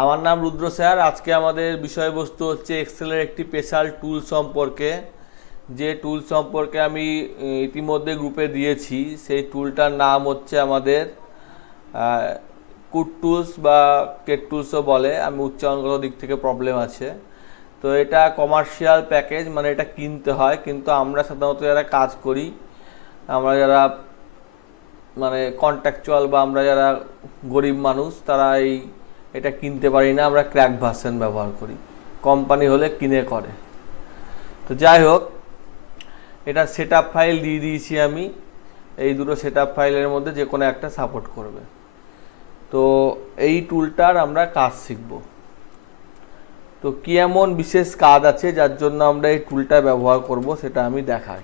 আমার নাম রুদ্র স্যার। আজকে আমাদের বিষয়বস্তু হচ্ছে এক্সেলের একটি স্পেশাল টুল সম্পর্কে। যে টুল সম্পর্কে আমি ইতিমধ্যে গ্রুপে দিয়েছি, সেই টুলটার নাম হচ্ছে আমাদের কুড টুলস বা কেট টুলসও বলে। আমি উচ্চারণগত দিক থেকে প্রবলেম আছে। তো এটা কমার্শিয়াল প্যাকেজ, মানে এটা কিনতে হয়, কিন্তু আমরা সাধারণত যারা কাজ করি, আমরা যারা মানে কন্ট্রাকচুয়াল বা আমরা যারা গরিব মানুষ, তারা এটা কিনতে পারি না। আমরা ক্র্যাক ভার্সন ব্যবহার করি, কোম্পানি হলে কিনে করে। তো যাই হোক, এটা সেট আপ ফাইল দিয়ে দিয়েছি আমি। এই দুটো সেট আপ ফাইলের মধ্যে যে কোনো একটা সাপোর্ট করবে। তো এই টুলটার আমরা কাজ শিখব। তো কি এমন বিশেষ কাজ আছে যার জন্য আমরা এই টুলটা ব্যবহার করব, সেটা আমি দেখাই।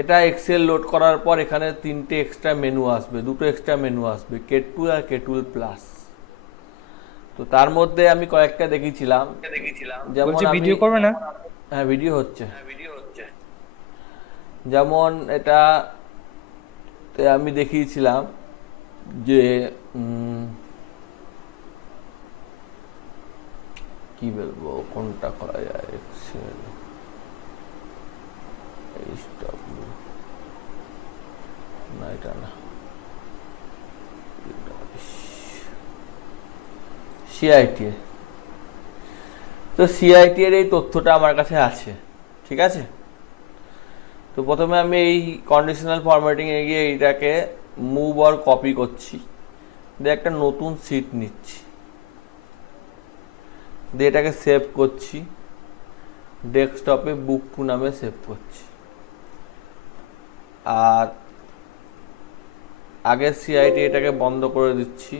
এটা এক্সেল লোড করার পর এখানে তিনটে এক্সট্রা মেনু আসবে, দুটো এক্সট্রা মেনু আসবে, কেট টুল আর কেট টুল প্লাস। তো তার মধ্যে আমি কয়েকটা দেখিয়েছিলাম, যেমন বলছি আমি, ভিডিও করবে না? হ্যাঁ ভিডিও হচ্ছে, যেমন এটা আমি দেখিয়েছিলাম যে কি বলবো, কোনটা করা যায়, এক্সেল এইচডব্লিউ, না এটা না, সিআইটি। তো সিআইটি এর এই তথ্যটা আমার কাছে আছে, ঠিক আছে। তো প্রথমে আমি এই কন্ডিশনাল ফরম্যাটিং এ গিয়ে এইটাকে মুভ আর কপি করছি, দিয়ে একটা নতুন শিট নিচ্ছি, দিয়ে এটাকে সেভ করছি, ডেস্কটপে বুক টু নামে সেভ করছি। আর আগের সিআইটি এটাকে বন্ধ করে দিচ্ছি,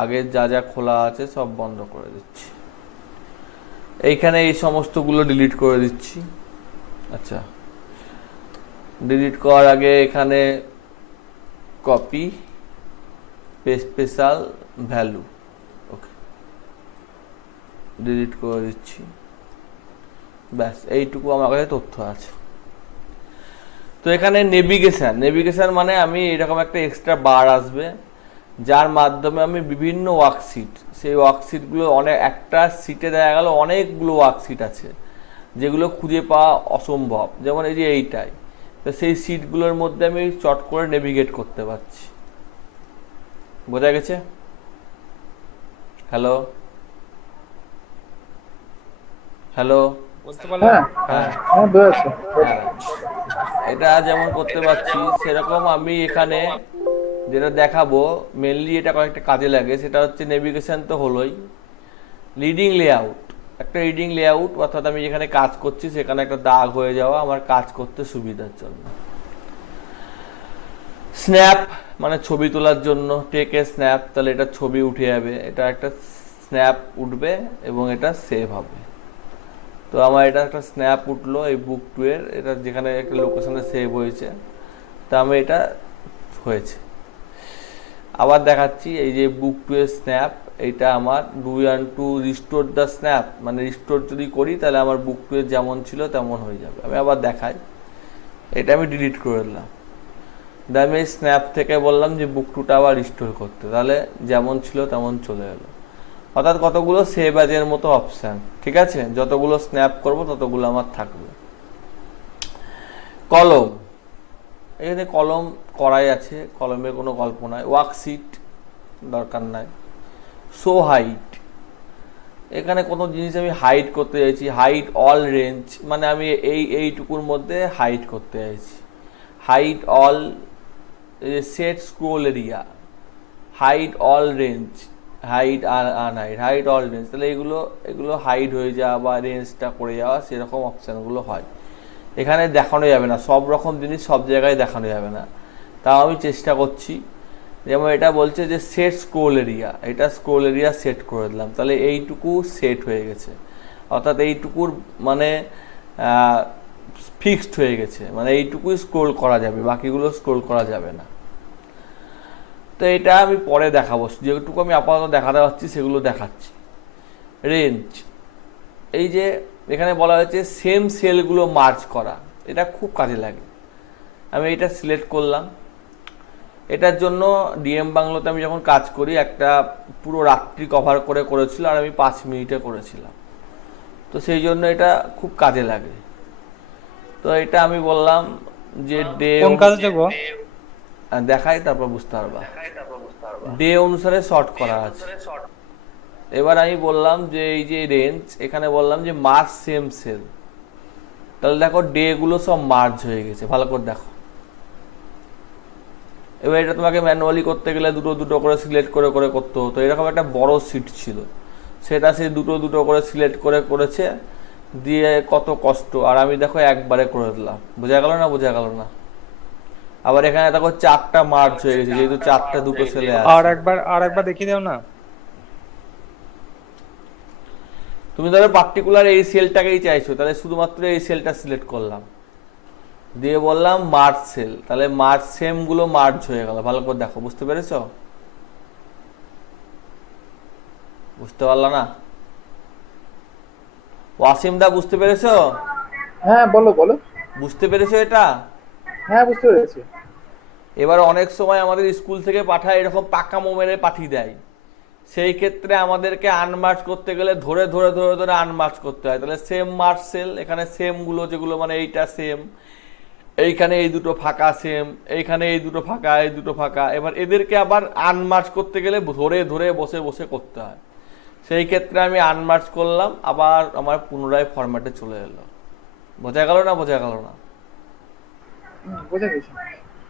আগের যা যা খোলা আছে সব বন্ধ করে দিচ্ছি। এইখানে এই সমস্তগুলো ডিলিট করে দিচ্ছি। আচ্ছা, ডিলিট করার আগে এখানে কপি স্পেশাল ভ্যালু, ওকে, ডিলিট করে দিচ্ছি। ব্যাস, এইটুকু আমার কাছে তথ্য আছে। তো এখানে নেভিগেশন মানে আমি এরকম একটা এক্সট্রা বার আসবে, যার মাধ্যমে আমি বিভিন্ন ওয়ার্কশিট, সেই ওয়ার্কশিটগুলো অনেক, একটা সিটে দেখা গেল অনেকগুলো ওয়ার্কশিট আছে যেগুলো খুঁজে পাওয়া অসম্ভব, যেমন এই যে এইটাই। তো সেই সিটগুলোর মধ্যে আমি চট করে নেভিগেট করতে পারছি। বোঝা গেছে? Hello hello. বলতে পারলে হ্যাঁ, হ্যাঁ হ্যাঁ বোঝা যাচ্ছে। হ্যাঁ, এটা যেমন করতে পারছি সেরকম আমি এখানে যেটা দেখাবো, মেনলি এটা কয়েকটা কাজে লাগে। সেটা হচ্ছে নেভিগেশন তো হলোই, লিডিং লেআউট। একটা রিডিং লেআউট, অর্থাৎ আমি যেখানে কাজ করছি সেখানে একটা দাগ হয়ে যাওয়া আমার কাজ করতে সুবিধার জন্য। স্ন্যাপ মানে ছবি তোলার জন্য, টেক এ স্ন্যাপ, তাহলে এটা ছবি উঠে যাবে, এটা একটা স্ন্যাপ উঠবে এবং এটা সেভ হবে। তো আমার এটা একটা স্ন্যাপ উঠলো এই বুক টু এর, এটা যেখানে একটা লোকেশনে সেভ হয়েছে, তা আমি এটা হয়েছে। আবার দেখাচ্ছি, এই যে বুক টু এর স্ন্যাপ, এইটা আমার do want to restore the snap, মানে রিস্টোর যদি করি তাহলে আমার বুক টু এর যেমন ছিল তেমন হয়ে যাবে। আমি আবার দেখাই, এটা আমি ডিলিট করে দিলাম, দিয়ে আমি স্ন্যাপ থেকে বললাম যে বুক টুটা আবার রিস্টোর করতে, তাহলে যেমন ছিল তেমন চলে এলো। অর্থাৎ কতগুলো সেভ অ্যাজের মতো অপশান, ঠিক আছে, যতগুলো স্ন্যাপ করব ততগুলো আমার থাকবে। কলম, এখানে কলম করাই আছে, কলমের কোনো গল্প নাই। ওয়ার্কশিট দরকার নাই। শো হাইট, এখানে কোনো জিনিস আমি হাইড করতে চাইছি, হাইড অল রেঞ্জ, মানে আমি এইটুকুর মধ্যে হাইড করতে চাইছি। Hide all set scroll area, hide all range, hide unhide, hide all range, তাহলে এগুলো হাইড হয়ে যাওয়া বা রেঞ্জটা করে যাওয়া, সেরকম অপশানগুলো হয়। এখানে দেখানো যাবে না, সব রকম জিনিস সব জায়গায় দেখানো যাবে না, তাও আমি চেষ্টা করছি। যেমন এটা বলছে যে সেট স্ক্রোল এরিয়া, এটা স্ক্রোল এরিয়া সেট করে দিলাম, তাহলে এইটুকু সেট হয়ে গেছে, অর্থাৎ এইটুকুর মানে ফিক্সড হয়ে গেছে, মানে এইটুকুই স্ক্রোল করা যাবে, বাকিগুলো স্ক্রোল করা যাবে না। তো এটা আমি পরে দেখাবো, যেটুকু আমি আপাতত দেখাতে পারছি সেগুলো দেখাচ্ছি। রেঞ্জ, এই যে এখানে বলা হয়েছে সেম সেলগুলো মার্জ করা, এটা খুব কাজে লাগে। আমি এটা সিলেক্ট করলাম। এটার জন্য ডিএম বাংলোতে আমি যখন কাজ করি একটা পুরো রাত্রি কভার করে করেছিল, আর আমি 5 মিনিটে করেছিলাম, তো সেই জন্য এটা খুব কাজে লাগে। তো এটা আমি বললাম যে ডে কোন কাজে দেবো? দেখাই, তারপর বুঝতে পারবা। ডে অনুসারে শর্ট করা আছে। এবার আমি বললাম যে এই যে রেঞ্জ, এখানে বললাম যে মার্চ সেম সেল, তাহলে দেখো ডে গুলো সব মার্চ হয়ে গেছে, ভালো করে দেখো। এবার এটা তোমাকে ম্যানুয়ালি করতে গেলে দুটো দুটো করে সিলেক্ট করে করে করতে হতো। এরকম একটা বড় সিট ছিল, সেটা সে দুটো দুটো করে সিলেক্ট করে করেছে, দিয়ে কত কষ্ট। আর আমি দেখো একবারে করে দিলাম, বোঝা গেল না? বোঝা গেল না? আবার এখানে দেখো 4টা মার্চ হয়ে গেছে, যেহেতু 4টা দুটো সেলে আর আছে। একবার দেখিয়ে দাও না। তুমি ধরো পার্টিকুলার এই সেলটাকেই চাইছো, তাহলে শুধুমাত্র এই সেলটা সিলেক্ট করলাম, দিয়ে বললাম মার্চ সেল, তাহলে মার্চ সেম গুলো মার্চ হয়ে গেল। ভালো করে দেখো, বুঝতে পেরেছো? বুঝতে পারলা না? ওয়াসিমদা বুঝতে পেরেছো? হ্যাঁ, বলো বলো। বুঝতে পেরেছো এটা? হ্যাঁ, বুঝতে পেরেছি। এবার অনেক সময় আমাদের স্কুল থেকে পাঠায়, এরকম পাকা মোমেরে পাঠিয়ে দেয়, সেই ক্ষেত্রে আমাদেরকে আনমার্চ করতে গেলে ধরে ধরে ধরে ধরে আনমার্চ করতে হয়। তাহলে সেম মার্চ সেল, এখানে সেম গুলো যেগুলো মানে এইটা সেম, এইখানে এই দুটো ফাঁকা সেম, এইখানে এই দুটো ফাঁকা, এই দুটো ফাঁকা। এবার এদেরকে আবার আনমার্চ করতে গেলে ধরে ধরে বসে বসে করতে হয়। সেই ক্ষেত্রে আমি আনমার্চ করলাম, আবার আমার পুনরায় ফরম্যাটে চলে এলো। বোঝা গেল না? বোঝা গেল না? বুঝে গেছি।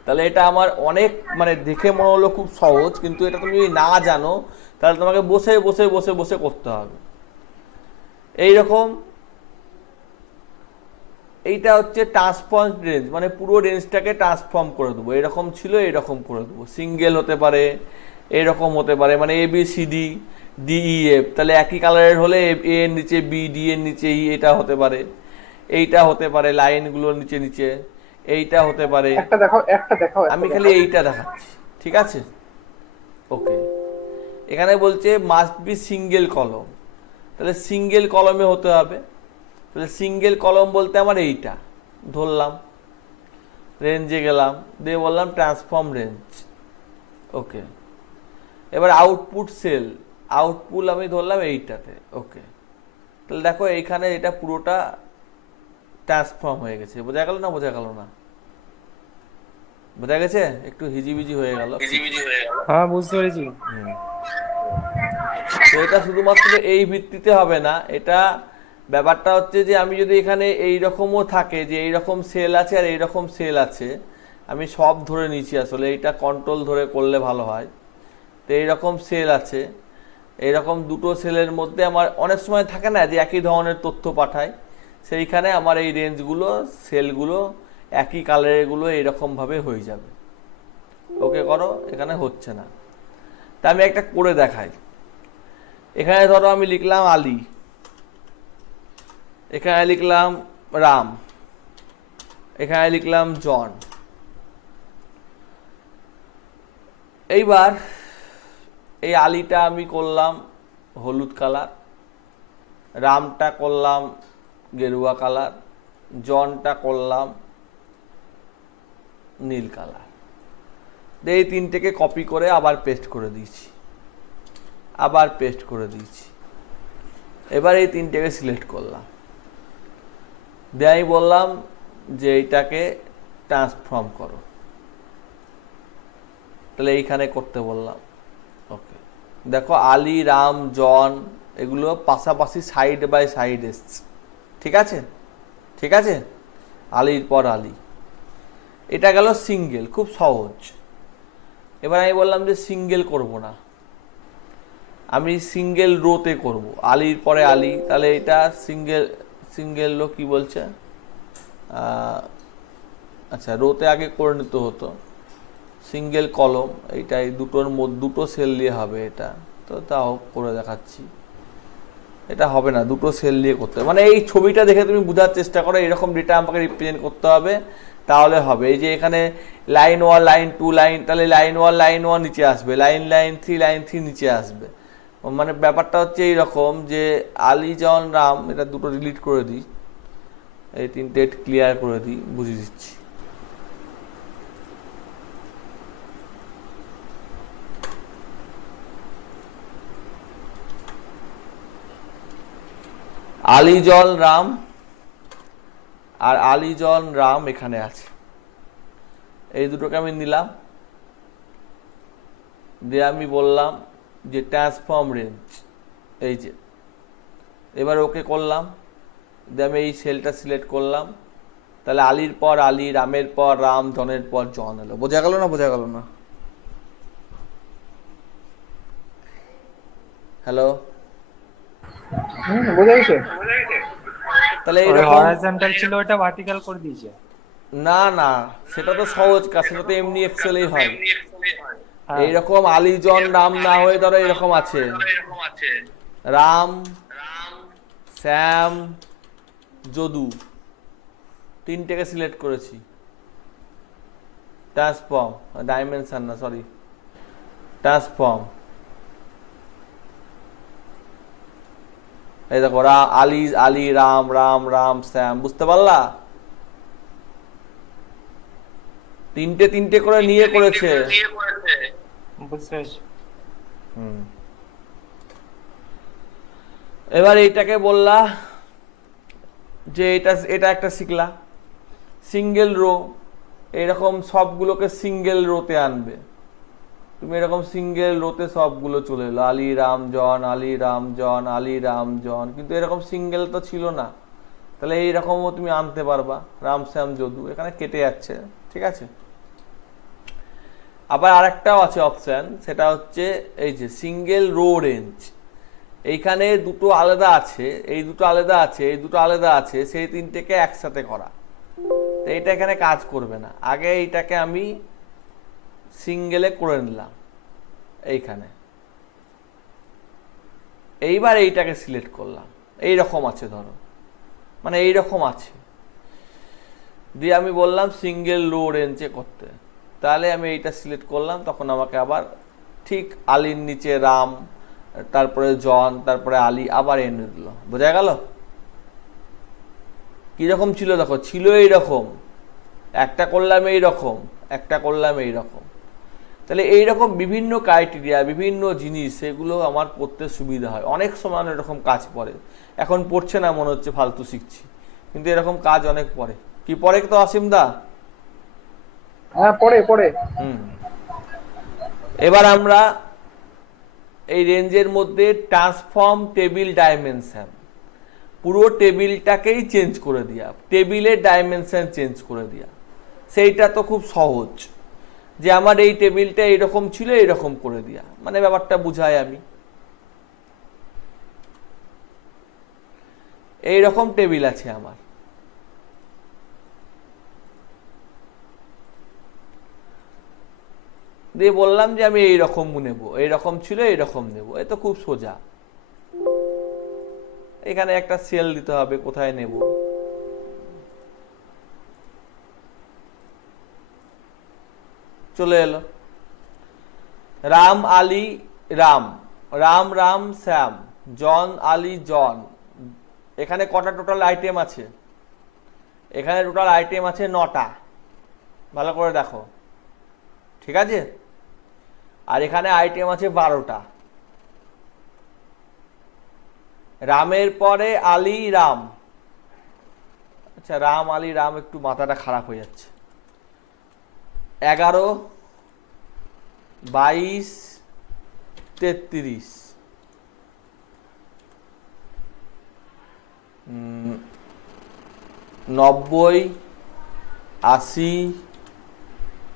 তাহলে এটা আমার অনেক মানে দেখে মনে হলো খুব সহজ, কিন্তু এটা তুমি যদি না জানো তাহলে তোমাকে বসে বসে বসে বসে করতে হবে। এইরকম এইটা হচ্ছে ট্রান্সফর্ম রেঞ্জ, মানে পুরো রেঞ্জটাকে ট্রান্সফর্ম করে দেবো। এরকম ছিল, এরকম করে দেবো। সিঙ্গেল হতে পারে, এরকম হতে পারে, মানে A B C D D E F, তাহলে একই কালারের হলে এ এর নিচে বি, ডি এর নিচে ই, এটা হতে পারে। এইটা হতে পারে লাইনগুলোর নিচে নিচে, এইটা হতে পারে। একটা দেখাও, একটা দেখাও, একটা আমি খালি দেখাও। এইটা দেখাচ্ছি, ঠিক আছে? ওকে। এখানে বলছে মাস্ট বি সিঙ্গেল কলম, তাহলে সিঙ্গেল কলমে হতে হবে। তাহলে সিঙ্গেল কলম বলতে আমার এইটা ধরলাম, রেঞ্জে গেলাম, দিয়ে বললাম ট্রান্সফর্ম রেঞ্জ। ওকে। এবার আউটপুট সেল, আউটপুট আমি ধরলাম এইটাতে। ওকে। তাহলে দেখো এইখানে এটা পুরোটা ট্রান্সফর্ম হয়ে গেছে। বোঝা গেল না? বোঝা গেল না? বোঝা গেছে? একটু হিজিবিজি হয়ে গেল। হ্যাঁ, বুঝতে পেরেছি। তো এটা শুধুমাত্র এই ভিত্তিতে হবে না, এটা ব্যাপারটা হচ্ছে যে আমি যদি এখানে এই রকমও থাকে যে এই রকম সেল আছে আর এই রকম সেল আছে, আমি সব ধরে নিচ্ছি, আসলে এইটা কন্ট্রোল ধরে করলে ভালো হয়। তো এইরকম সেল আছে, এইরকম দুটো সেলের মধ্যে আমার অনেক সময় থাকে না যে একই ধরনের তথ্য পাঠায়, সেইখানে আমার এই রেঞ্জগুলো সেলগুলো একই কালারেরগুলো এইরকমভাবে হয়ে যাবে। ওকে করো, এখানে হচ্ছে না। তা আমি একটা করে দেখাই। এখানে ধরো আমি লিখলাম আলী, এখানে লিখলাম রাম, এখানে লিখলাম জন। এইবার এই আলীটা আমি করলাম হলুদ কালার, রামটা করলাম গেরুয়া কালার, জনটা করলাম নীল কালার। এই তিনটেকে কপি করে আবার পেস্ট করে দিয়েছি, আবার পেস্ট করে দিয়েছি। এবার এই তিনটেকে সিলেক্ট করলাম, দিয়ে আমি বললাম যে এইটাকে ট্রান্সফর্ম করো, তাহলে এইখানে করতে বললাম। ওকে। দেখো আলী, রাম, জন এগুলো পাশাপাশি সাইড বাই সাইড এসছে, ঠিক আছে? ঠিক আছে, আলীর পর আলী। এটা গেল সিঙ্গেল, খুব সহজ। এবার আমি বললাম যে সিঙ্গেল করব না, আমি সিঙ্গেল রোতে করব, আলীর পরে আলী। তাহলে এটা সিঙ্গেল, সিঙ্গেল রো কি বলছে, আচ্ছা রোতে আগে করে নিতে হতো। সিঙ্গেল কলম, এইটাই দুটোর মধ্যে দুটো সেল দিয়ে হবে এটা, তো তাও করে দেখাচ্ছি। এটা হবে না, দুটো সেল দিয়ে করতে হবে। মানে এই ছবিটা দেখে তুমি বোঝার চেষ্টা করো, এরকম ডেটা আমাকে রিপ্রেজেন্ট করতে হবে, তাহলে হবে। এই যে এখানে লাইন 1 লাইন 2 লাইন, তাহলে লাইন 1 নিচে আসবে, লাইন 3 নিচে আসবে। মানে ব্যাপারটা হচ্ছে এইরকম যে আলী, জন, রাম, এটা দুটো ডিলিট করে দিই, এই তিনটে ক্লিয়ার করে দিই, বুঝিয়ে দিচ্ছি। আলীজন রাম আর আলীজন রাম এখানে আছে, এই দুটোকে আমি নিলাম, দিয়ে আমি বললাম যে ট্রান্সফর্ম রেঞ্জ, এই যে এবার ওকে করলাম, দিয়ে আমি এই সেলটা সিলেক্ট করলাম, তাহলে আলীর পর আলী, রামের পর রাম, জনের পর জন এলো। বোঝা গেল না? বোঝা গেল না? হ্যালো, বোঝা গেছে। তাহলে ওই এইরকম, হরাইজন্টাল ছিল ওটা ভার্টিক্যাল করে দিয়েছে। না না, সেটা তো সহজ কাজ, সেটা তো এমনি এক্সেলেই হয়। হ্যাঁ। এইরকম আলীজন রাম না হয়ে ধরো এরকম আছে, রাম, শ্যাম, যদু, তিনটেকে সিলেক্ট করেছি। ট্রান্সফর্ম, ডাইমেনশন না, সরি, ট্রান্সফর্ম। এই দেখো আলী আলী, রাম রাম, রাম শ্যাম, বুঝতে পারলা? তিনটে তিনটে করে নিয়ে করেছে। বুঝতে পেরেছি। এবার এইটাকে বললা যে এটা এটা একটা শিখলা সিঙ্গেল রো, এরকম সবগুলোকে সিঙ্গেল রোতে আনবে। তুমি এরকম সিঙ্গেল রোতে সবগুলো চলে এলো, আলী রাম জন, আলী রাম জন, আলী রাম জন, কিন্তু এরকম সিঙ্গেল তো ছিল না, তাহলে এইরকমও তুমি আনতে পারবা, রাম শ্যাম যদু, এখানে কেটে যাচ্ছে, ঠিক আছে। আবার আরেকটাও আছে অপশন, সেটা হচ্ছে এই যে সিঙ্গেল রো রেঞ্জ। এইখানে দুটো আলাদা আছে, এই দুটো আলাদা আছে, এই দুটো আলাদা আছে, সেই তিনটেকে একসাথে করা, তো এইটা এখানে কাজ করবে না। আগে এইটাকে আমি সিঙ্গেলে করে নিলাম এইখানে, এইবার এইটাকে সিলেক্ট করলাম, এইরকম আছে ধরো, মানে এইরকম আছে, দিয়ে আমি বললাম সিঙ্গেল রো রেঞ্জে করতে, তাহলে আমি এইটা সিলেক্ট করলাম, তখন আমাকে আবার ঠিক আলীর নিচে রাম, তারপরে জন, তারপরে আলী, আবার এনে দিল। বোঝা গেল? কিরকম ছিল দেখো, ছিল এইরকম, একটা করলাম এইরকম, একটা করলাম এইরকম, তাহলে এইরকম বিভিন্ন ক্রাইটেরিয়া, বিভিন্ন জিনিস, সেগুলো আমার পড়তে সুবিধা হয়। অনেক সময় এরকম কাজ পড়ে, এখন পড়ছে না, মনে হচ্ছে ফালতু শিখছি, কিন্তু এরকম কাজ অনেক পড়ে। কি পড়ে তো অসীম দা? হ্যাঁ, পড়ে পড়ে। এবার আমরা এই রেঞ্জের মধ্যে ট্রান্সফর্ম টেবিল ডাইমেনশন, পুরো টেবিলটাকেই চেঞ্জ করে দেওয়া, টেবিলের ডাইমেনশন চেঞ্জ করে দেওয়া, সেইটা তো খুব সহজ, যে আমার এই টেবিলটা এরকম ছিল, এরকম করে দেওয়া, মানে ব্যাপারটা বুঝাই আমি। এইরকম টেবিল আছে আমার, দিয়ে বললাম যে আমি এইরকম নেব, এইরকম ছিল এইরকম নেব, এ তো খুব সোজা। এখানে একটা সেল দিতে হবে, কোথায় নেব, চলে এলো রাম আলী রাম, রাম রাম শ্যাম, জন আলী জন। এখানে কটা টোটাল আইটেম আছে? এখানে টোটাল আইটেম আছে 9টা, ভালো করে দেখো, ঠিক আছে। আর এখানে আইটেম আছে 12টা। রামের পরে আলী রাম, আচ্ছা রাম আলী রাম, একটু মাথাটা খারাপ হয়ে যাচ্ছে। 11, 22, 33, 90, 80,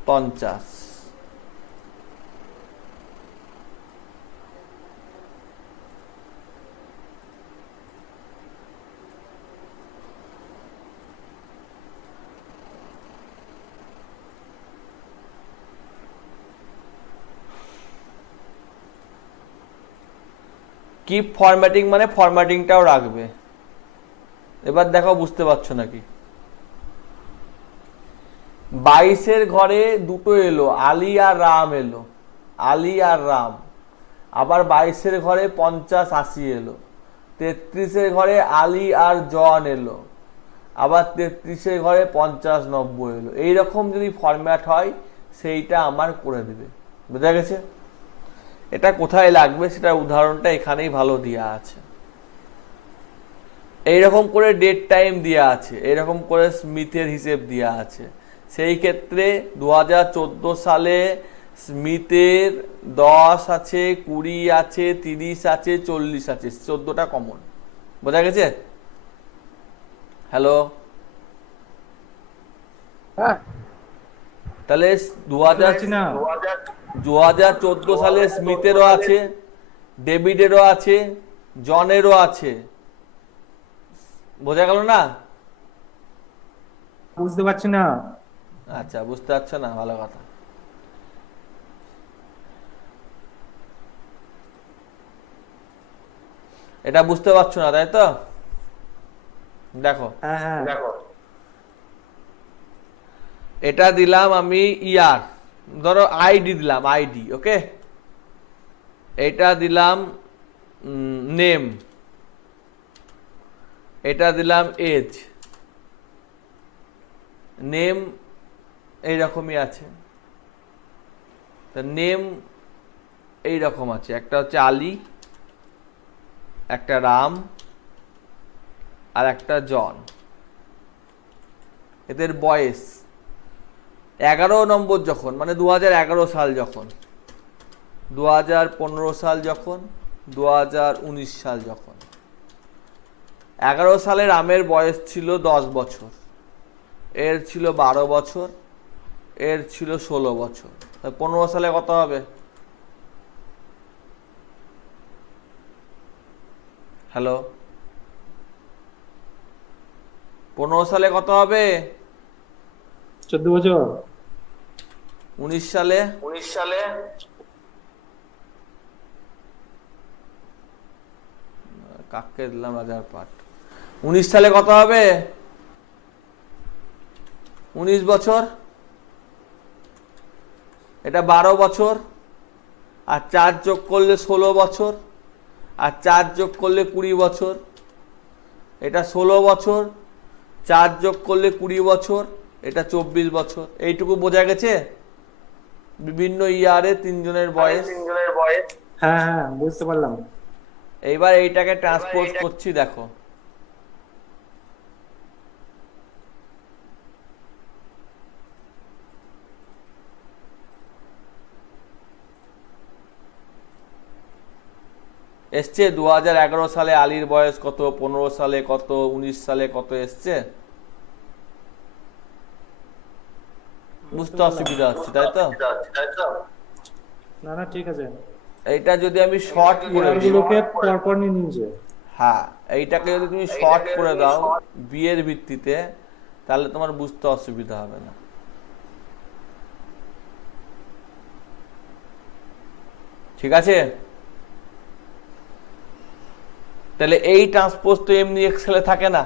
50। কিপ ফরম্যাটিং মানে ফরম্যাটিংটাও রাখবে। এবার দেখো বুঝতে পারছো নাকি? 22-এর ঘরে দুটো এলো, আলী আর রাম এলো, আলী আর রাম। আবার 22-এর ঘরে 50, 80 এলো। 33-এর ঘরে আলী আর জন এলো, আবার 33-এর ঘরে 50, 90 এলো। এইরকম যদি ফরম্যাট হয়, সেইটা আমার করে দেবে। বুঝা গেছে? এটা কোথায় লাগবে সেটা উদাহরণটা এখানেই ভালো দেওয়া আছে। এইরকম করে ডেট টাইম দেওয়া আছে, এইরকম করে স্মিথের হিসেব দেওয়া আছে। সেই ক্ষেত্রে 2014 সালে স্মিথের 10 আছে, 20 আছে, 30 আছে, 40 আছে, 14টা কমন। বোঝা গেছে? হ্যালো, হ্যাঁ তাহলে বুঝতে পারছি না। 2014 সালে স্মিথেরও আছে, ডেভিডেরও আছে, জনেরও আছে। বোঝা গেল না? বুঝতে পারছি না। আচ্ছা, বুঝতে পারছো না, ভালো কথা। এটা বুঝতে পারছো না, তাই তো? দেখো, হ্যাঁ হ্যাঁ এটা দিলাম আমি ইয়ার, ধরো আইডি দিলাম, আইডি, ওকে। এটা দিলাম নেম, এটা দিলাম এজ। নেম এইরকমই আছে, তা নেম এইরকম আছে, একটা হচ্ছে আলী, একটা রাম, আর একটা জন। এদের বয়স 11 নম্বর যখন, মানে 2011 সাল যখন, 2015 সাল যখন, 2019 সাল যখন। 11 সালে রামের বয়স ছিল 10 বছর, এর ছিল 12 বছর, এর ছিল 16 বছর। 15 সালে কত হবে? হ্যালো, 15 সালে কত হবে? 14 বছর। 19 সালে? কাককে দিলাম রাজার পাট। 19 সালে কত হবে? 19 বছর, এটা 12 বছর, আর 4 যোগ করলে 16 বছর, আর 4 যোগ করলে 20 বছর। এটা 16 বছর, 4 যোগ করলে 20 বছর, এটা 24 বছর। এইটুকু বোঝা গেছে? বিভিন্ন ইয়ারে তিনজনের বয়স। হ্যাঁ হ্যাঁ বুঝতে পারলাম। এইবার এইটাকে ট্রান্সপোজ করছি, দেখো। এসছে 2011 সালে আলীর বয়স কত, 15 সালে কত, 19 সালে কত এসছে? বুঝতে অসুবিধা হচ্ছে, তাই তো? না না ঠিক আছে। এইটা যদি আমি শর্ট করে দিই, ইয়ারগুলোকে পরপর নিয়ে নিয়েছে। হ্যাঁ, এইটাকে যদি তুমি শর্ট করে দাও বিয়ের ভিত্তিতে, তাহলে তোমার বুঝতে অসুবিধা হবে না। ঠিক আছে? তাহলে এই ট্রান্সপোজ তো এমনি এক্সেলে থাকে না।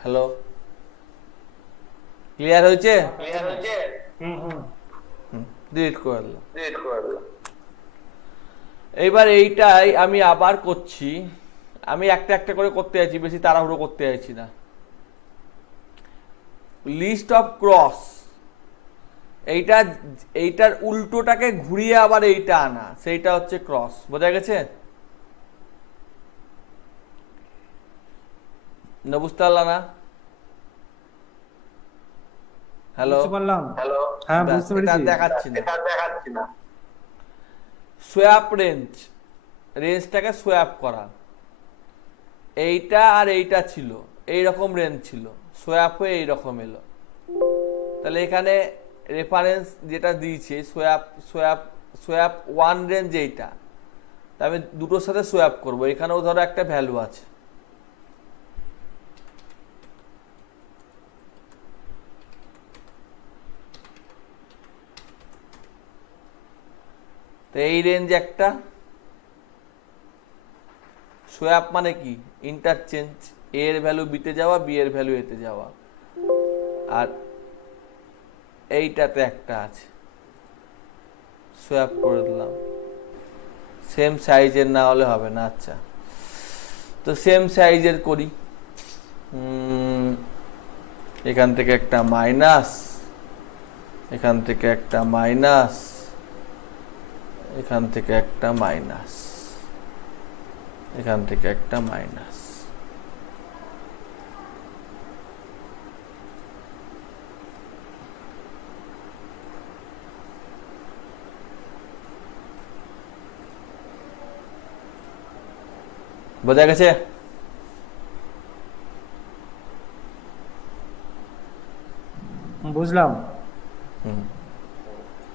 হ্যালো, ক্লিয়ার হয়েছে? হুম হুম ডিলিট করে দিলাম। এইবার এইটাই আমি আবার করছি, আমি একটা একটা করে করতে চাইছি, বেশি তাড়াহুড়ো করতে চাইছি না। লিস্ট অফ ক্রস, এইটার উল্টোটাকে ঘুরিয়ে আবার এইটা আনা, সেইটা হচ্ছে ক্রস। বোঝা গেছে না? বুঝতে পারলা না? হ্যালো, বুঝতে পারলাম। হ্যাঁ বুঝতে এটা পেরেছি। দেখাচ্ছি না। সোয়াপ রেঞ্জ, রেঞ্জটাকে সোয়াপ করা। এইটা আর এইটা ছিল এইরকম রেঞ্জ ছিল, সোয়াপ হয়ে এইরকম এলো। তাহলে এখানে রেফারেন্স যেটা দিয়েছে সোয়াপ সোয়াপ সোয়াপ 1 রেঞ্জ এইটা, তা আমি দুটোর সাথে সোয়াপ করব। এখানেও ধরো একটা ভ্যালু আছে, তো এই রেঞ্জ একটা। সোয়াপ মানে কি? ইন্টারচেঞ্জ, এ এর ভ্যালু বিতে যাওয়া, বি এর ভ্যালু এতে যাওয়া। আর এইটাতে একটা আছে, সোয়াপ করে দিলাম। সেম সাইজের না হলে হবে না। আচ্ছা, তো সেম সাইজের করি। এখান থেকে একটা মাইনাস, এখান থেকে একটা মাইনাস, এখান থেকে একটা মাইনাস, এখান থেকে একটা মাইনাস। বোঝা গেছে? বুঝলাম, হুম।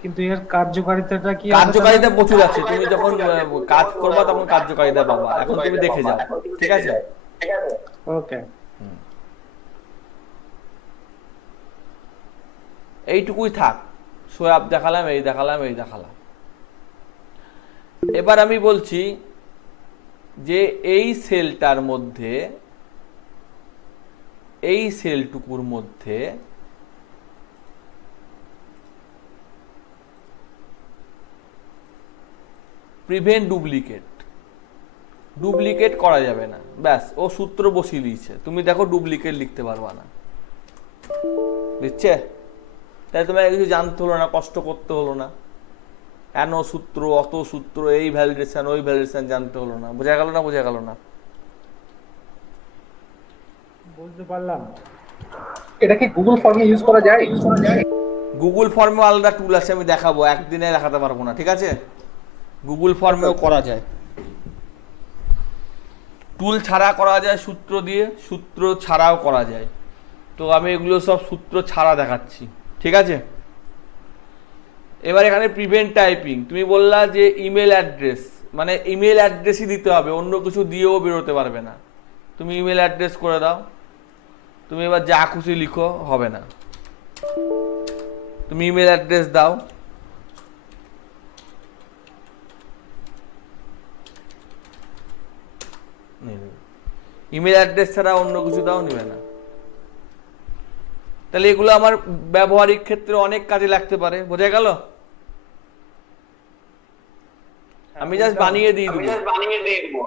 কিন্তু এর কার্যকারিতাটা কি? কার্যকারিতা প্রচুর আছে, তুমি যখন কাজ করবা তখন কার্যকারিতা পাবা, এখন তুমি দেখে যাও, ঠিক আছে? ওকে। এইটুকুই থাক, সোয়াব দেখালাম, এই দেখালাম, এই দেখালাম। এবার আমি বলছি যে এই সেলটার মধ্যে, এই সেলটুকুর মধ্যে প্রিভেন্ট ডুপ্লিকেট, ডুপ্লিকেট করা যাবে না, ব্যাস ও সূত্র বসিয়ে দিয়েছে, তুমি দেখো ডুপ্লিকেট লিখতে পারবা না, বুঝছে? তাই তোমাকে কিছু জানতে হলো না, কষ্ট করতে হলো না, এন সূত্র, অত সূত্র, এই ভ্যালিডেশন, ওই ভ্যালিডেশন জানতে হলো না। বোঝা গেল না? বোঝা গেল না? বুঝতে পারলাম। এটা কি গুগল ফর্মে ইউজ করা যায়? গুগল ফর্মেও আলাদা টুল আছে, আমি দেখাবো, একদিনে দেখাতে পারবো না, ঠিক আছে? গুগল ফর্মেও করা যায়, টুল ছাড়া করা যায়, সূত্র দিয়ে, সূত্র ছাড়াও করা যায়। তো আমি এগুলো সব সূত্র ছাড়া দেখাচ্ছি, ঠিক আছে? এবার এখানে প্রিভেন্ট টাইপিং, তুমি বললা যে ইমেল অ্যাড্রেস, মানে ইমেল অ্যাড্রেসই দিতে হবে, অন্য কিছু দিয়েও বেরোতে পারবে না। তুমি ইমেল অ্যাড্রেস করে দাও, তুমি এবার যা খুশি লিখো, হবে না। তুমি ইমেল অ্যাড্রেস দাও, ইমেল অ্যাড্রেস ছাড়া অন্য কিছু দাও, নিবে না। তাহলে এগুলো আমার ব্যবহারিক ক্ষেত্রে অনেক কাজে লাগতে পারে, বোঝা গেল? আমি জাস্ট বানিয়ে দিয়ে দেবো,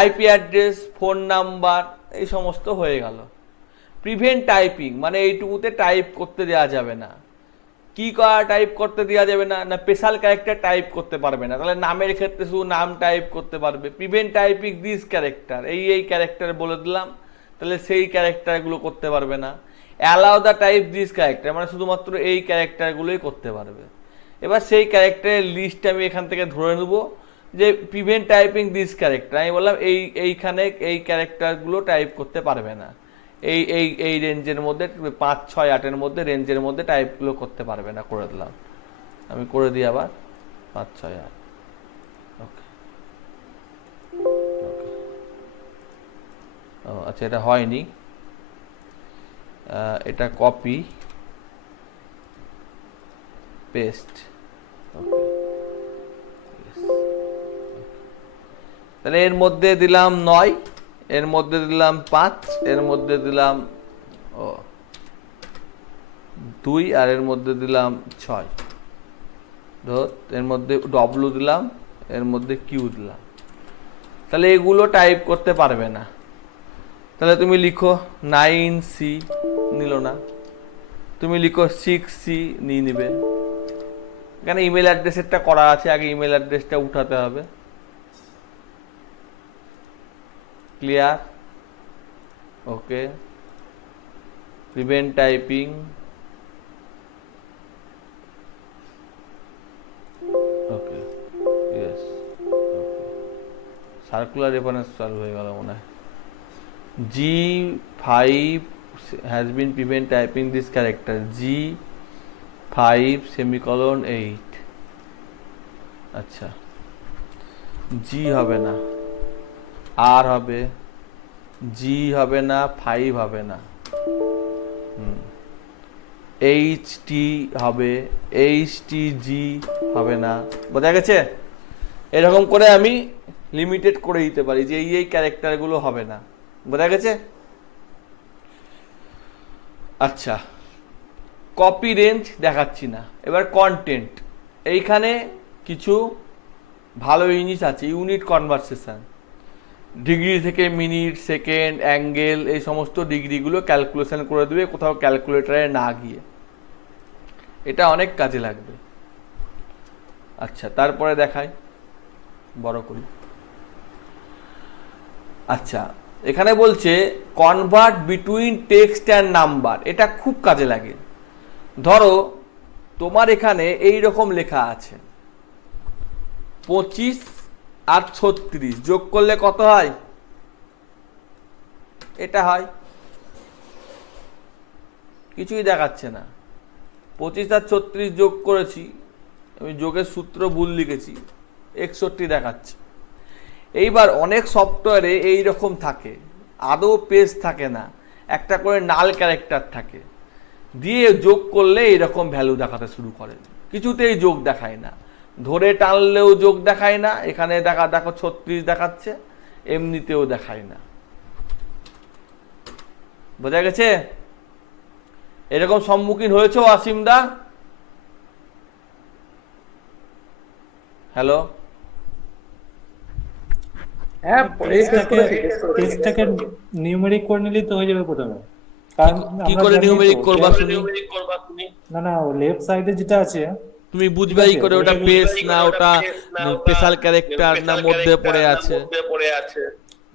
আইপি অ্যাড্রেস, ফোন নাম্বার, এই সমস্ত হয়ে গেল। প্রিভেন্ট টাইপিং মানে এইটুকুতে টাইপ করতে দেওয়া যাবে না। কি টাইপ করতে দেওয়া যাবে না? না স্পেশাল ক্যারেক্টার টাইপ করতে পারবে না, তাহলে নামের ক্ষেত্রে শুধু নাম টাইপ করতে পারবে। প্রিভেন্ট টাইপিং দিস ক্যারেক্টার, এই ক্যারেক্টার বলে দিলাম, তাহলে সেই ক্যারেক্টারগুলো করতে পারবে না। Allow the type this character মানে শুধুমাত্র এই ক্যারেক্টারগুলোই করতে পারবে। এবার সেই ক্যারেক্টারের লিস্ট আমি এখান থেকে ধরে নেব, যে প্রিভেন্ট টাইপিং দিস ক্যারেক্টার, আমি বললাম এইখানে এই ক্যারেক্টারগুলো টাইপ করতে পারবে না, এই রেঞ্জের মধ্যে 5, 6, 8-এর মধ্যে রেঞ্জের মধ্যে টাইপগুলো করতে পারবে না, করে দিলাম। আমি করে দিই আবার 5, 6, 8। ওকে, ও আচ্ছা, এটা হয়নি, এটা কপি পেস্ট। ওকে, তাহলে এর মধ্যে দিলাম 9, এর মধ্যে দিলাম 5, এর মধ্যে দিলাম 2, আর এর মধ্যে দিলাম 6, এর মধ্যে ডব্লু দিলাম, এর মধ্যে কিউ দিলাম। তাহলে এগুলো টাইপ করতে পারবে না। তাহলে তুমি লিখো 9C, নিল না। তুমি লিখো 6C, নিয়ে নিবে। এখানে ইমেল অ্যাড্রেসেরটা করা আছে, আগে ইমেল অ্যাড্রেসটা উঠাতে হবে। ক্লিয়ার? ওকে, প্রিভেন্ট টাইপিং, ওকে, ইয়েস, ওকে, সার্কুলার রেফারেন্স চালু হয়ে গেল মনে হয়। G5 has been prevent typing this character, G5 semicolon 8। আচ্ছা, G হবে না, R হবে, G হবে না, 5 হবে না, HT হবে, HTG হবে না। বোঝা গেছে? এরকম করে আমি লিমিটেড করে দিতে পারি যে এই ক্যারেক্টারগুলো হবে না। বোঝা গেছে? আচ্ছা, কপি রেঞ্জ দেখাচ্ছি না, এবার কন্টেন্ট। এইখানে কিছু ভালো জিনিস আছে, ইউনিট কনভারসেশন, ডিগ্রি থেকে মিনিট, সেকেন্ড, অ্যাঙ্গেল, এই সমস্ত ডিগ্রিগুলো ক্যালকুলেশন করে দেবে কোথাও ক্যালকুলেটারে না গিয়ে। এটা অনেক কাজে লাগবে। আচ্ছা, তারপরে দেখাই, বড় করি। আচ্ছা, এখানে বলছে convert between text and number. এটা খুব কাজে লাগে। ধরো তোমার এখানে এই রকম লেখা আছে 25 আর 36 যোগ করলে কত হয়? এটা হয়, কিছুই দেখাচ্ছে না। 25 আর 36 যোগ করেছি, আমি যোগের সূত্র ভুল লিখেছি, 61 দেখাচ্ছে। এইবার অনেক সফটওয়্যারে এই রকম থাকে, আদৌ পেজ থাকে না, একটা করে নাল ক্যারেক্টার থাকে, দিয়ে যোগ করলে এইরকম ভ্যালু দেখাতে শুরু করে, কিছুতেই যোগ দেখায় না, ধরে টানলেও যোগ দেখায় না। এখানে দেখো 36 দেখাচ্ছে, এমনিতেও দেখায় না। বোঝা গেছে? এরকম সম্মুখীন হয়েছে ওয়াসিম দা? হ্যালো, হ্যাঁ টেক্সটটাকে নিউমেরিক করে নিলেই তো হয়ে যাবে প্রথমে। কারণ কি আমরা করে জানি নিউমেরিক তো, করবা শুনি? না না, লেফট সাইডে যেটা আছে তুমি বুঝবে কি করে ওটা পেজ না ওটা স্পেশাল ক্যারেক্টার না মধ্যে পড়ে আছে?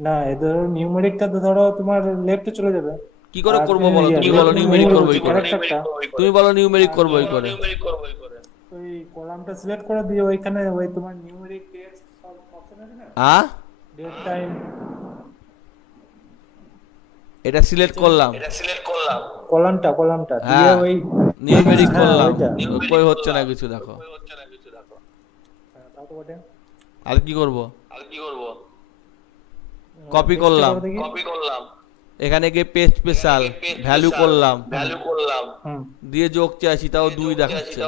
না, এ ধরো নিউমেরিকটা তো ধরো তোমার লেফটে চলে যাবে। কি করে আর করবো বলো? তুমি বলো নিউমেরিক করবো কি করে? ক্যারেক্টারটা তুমি বলো নিউমেরিক করবো কি করে? ওই কলামটা সিলেক্ট করে দিয়ে ওইখানে ওই তোমার নিউমেরিক টেক্সট সব অপশন আছে না, ডেট টাইম, এটা সিলেক্ট করলাম, কলামটা দিয়ে হ্যাঁ ওই নিউমেরিক হ্যাঁ, করলাম, ওইটা। কই হচ্ছে না কিছু, দেখো। হ্যাঁ, তাও তো বটে। আর কি করব? কপি করলাম, চেষ্টা করো দেখি। এখানে গিয়ে পেজ স্পেশাল ভ্যালু করলাম, হুম, দিয়ে যোগ চাইছি, তাও 2 দেখাচ্ছে।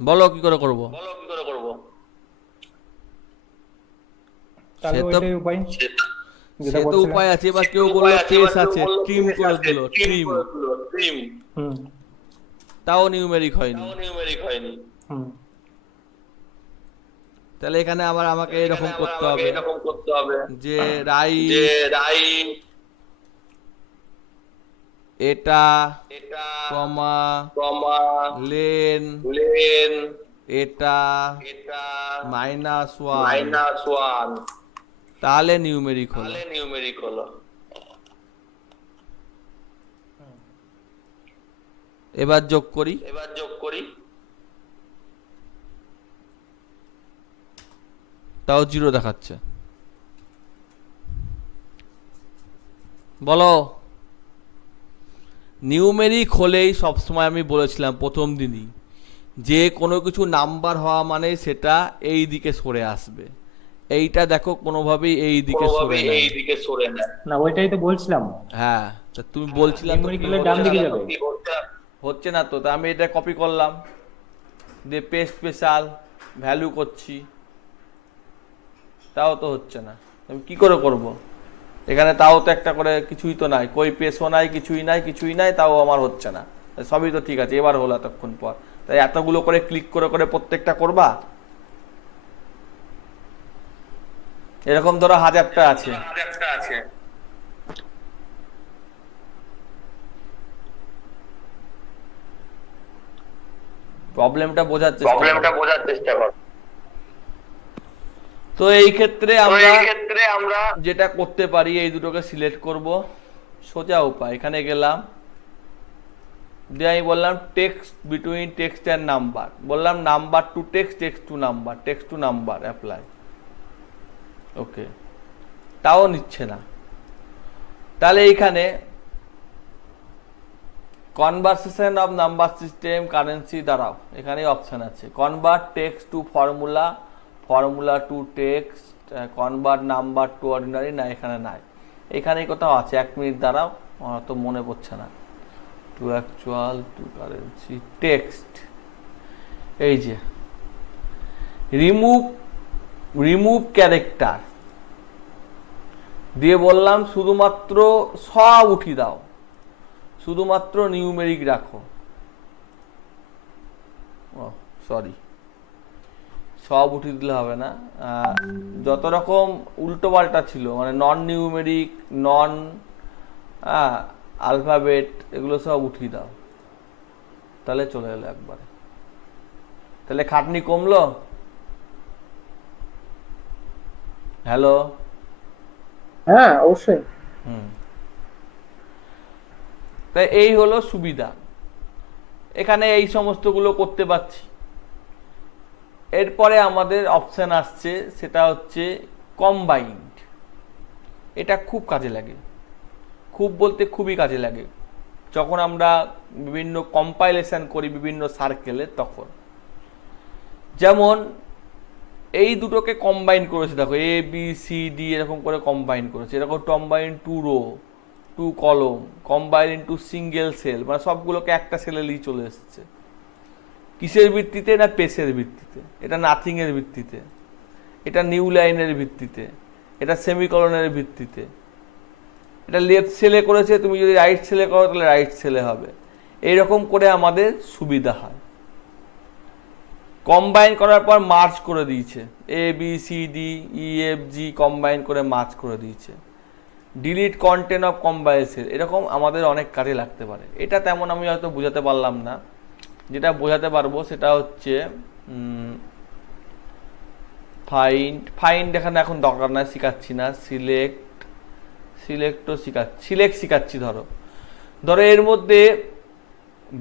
বলো কি করে করব? তাহলে সে তো ওইটাই উপায় যেটা সে তো বলছিলাম। উপায় আছে। এবার কেউ বললো পেজ আছে, ট্রিম করে দিল, ট্রিম, হুম তাও নিউমেরিক হয়নি। হুম তাহলে এখানে আবার আমাকে এরকম করতে হবে যে রাইট এটা কমা লেন এটা -1, তাহলে নিউমেরিক হলো। এবার যোগ করি, তাও 0 দেখাচ্ছে। বলো, নিউমেরিক হলেই সবসময় আমি বলেছিলাম প্রথম দিনই যে কোনো কিছু নাম্বার হওয়া মানে সেটা এই দিকে সরে আসবে। এইটা দেখো কোনোভাবেই এই দিকে সরে নেয়। না, ওইটাই তো বলছিলাম। হ্যাঁ, তা তুমি বলছিলা তো নিউমেরিক কি হলে ডান দিকে যাবে। হচ্ছে না তো, তা আমি এটা কপি করলাম, দিয়ে পেজ স্পেশাল ভ্যালু করছি, তাও তো হচ্ছে না। আমি কি করে করব? এখানে তাও তো একটা করে কিছুই তো নাই, কই পেজও নাই, কিছুই নাই, তাও আমার হচ্ছে না। সবই তো ঠিক আছে, এবার হলো এতক্ষণ পর। তাই এতগুলো করে ক্লিক করে প্রত্যেকটা করবা? এরকম ধরো 1000টা আছে, প্রবলেমটা বোঝার চেষ্টা করো। তো এই ক্ষেত্রে আমরা যেটা করতে পারি, এই দুটোকে সিলেক্ট করব, সোজা উপায়। এখানে গেলাম, দিয়ে আমি বললাম text between text and number, বললাম number to text, text to number, text to number, apply. Okay, তাও নিচ্ছে না। তাহলে এইখানে conversation of number system currency দাঁড়াও, এখানে অপশন আছে convert text to formula, formula to text, convert number to ordinary, না এখানে নাই, এখানেই কোথাও আছে। 1 মিনিট দাঁড়াও, আমার তো মনে পড়ছে না। To actual to currency text, এই যে রিমুভ ক্যারেক্টার দিয়ে বললাম শুধুমাত্র সব উঠি দাও, শুধুমাত্র নিউমেরিক রাখো। ও সরি, সব উঠিয়ে দিলে হবে না, যত রকম উল্টো পাল্টা ছিল, মানে নন নিউমেরিক, নন আলফাবেট এগুলো সব উঠিয়ে দাও, তাহলে চলে এলো একবারে। তাহলে খাটনি কমলো। হ্যালো। হ্যাঁ অবশ্যই। তাই এই হলো সুবিধা, এখানে এই সমস্তগুলো করতে পারছি। এরপরে আমাদের অপশন আসছে, সেটা হচ্ছে কম্বাইন্ড। এটা খুব কাজে লাগে, খুব বলতে খুবই কাজে লাগে যখন আমরা বিভিন্ন কম্পাইলেশন করি বিভিন্ন সার্কেলে, তখন। যেমন এই দুটোকে কম্বাইন করেছে, দেখো এ বি সি ডি এরকম করে কম্বাইন করেছে, এরকম কম্বাইন টু রো টু কলম, কম্বাইন ইন্টু সিঙ্গেল সেল, মানে সবগুলোকে একটা সেলে নিয়ে চলে এসছে। কিসের ভিত্তিতে? না পেসের ভিত্তিতে, এটা নাথিং এর ভিত্তিতে, এটা নিউ লাইনের ভিত্তিতে, এটা সেমিকলনের ভিত্তিতে। এটা লেফট সেলে করেছে, তুমি যদি রাইট সেলে করো তাহলে রাইট সেলে হবে। এইরকম করে আমাদের সুবিধা হয়। কম্বাইন করার পর মার্জ করে দিয়েছে, A B C D E F G combine করে মার্জ করে দিয়েছে। Delete content of combine cell, এরকম আমাদের অনেক কাজে লাগতে পারে। এটা তেমন আমি হয়তো বোঝাতে পারলাম না, যেটা বোঝাতে পারবো সেটা হচ্ছে ফাইন্ড এখানে এখন দরকার না, শিখাচ্ছি না। সিলেক্ট শিখাচ্ছি। ধরো এর মধ্যে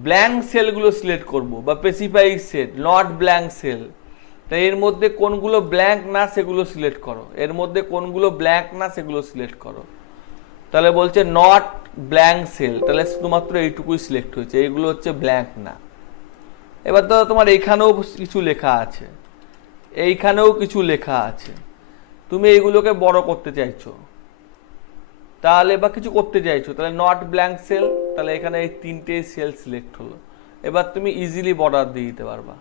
ব্ল্যাঙ্ক সেলগুলো সিলেক্ট করব, বা specify set not blank cell. তাই এর মধ্যে কোনগুলো ব্ল্যাঙ্ক না সেগুলো সিলেক্ট করো, এর মধ্যে কোনগুলো ব্ল্যাঙ্ক না সেগুলো সিলেক্ট করো। তাহলে বলছে নট ব্ল্যাঙ্ক সেল, তাহলে শুধুমাত্র এইটুকুই সিলেক্ট হয়েছে, এইগুলো হচ্ছে ব্ল্যাঙ্ক না। এবার ধরো তোমার এইখানেও কিছু লেখা আছে, এইখানেও কিছু লেখা আছে, তুমি এইগুলোকে বড় করতে চাইছো, তাহলে বা কিছু করতে চাইছো, তাহলে নট ব্ল্যাঙ্ক সেল, তাহলে এখানে এই তিনটে সেল সিলেক্ট হলো। এবার তুমি ইজিলি বর্ডার দিয়ে দিতে পারবা।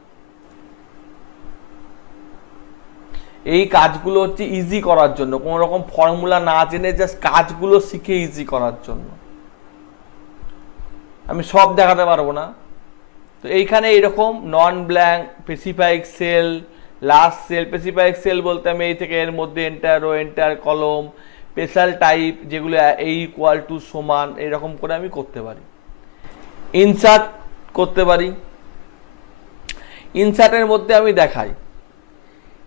এই কাজগুলো হচ্ছে ইজি করার জন্য, কোনো রকম ফর্মুলা না জেনে জাস্ট কাজগুলো শিখে ইজি করার জন্য। আমি সব দেখাতে পারবো না, তো এইখানে এরকম non blank, specific cell, last cell. Specific cell বলতে আমি এই থেকে এর মধ্যে enter row, enter column, special type যেগুলো এই ইকুয়াল টু সমান, এরকম করে আমি করতে পারি। ইনসার্ট করতে পারি। ইনসার্টের মধ্যে আমি দেখাই,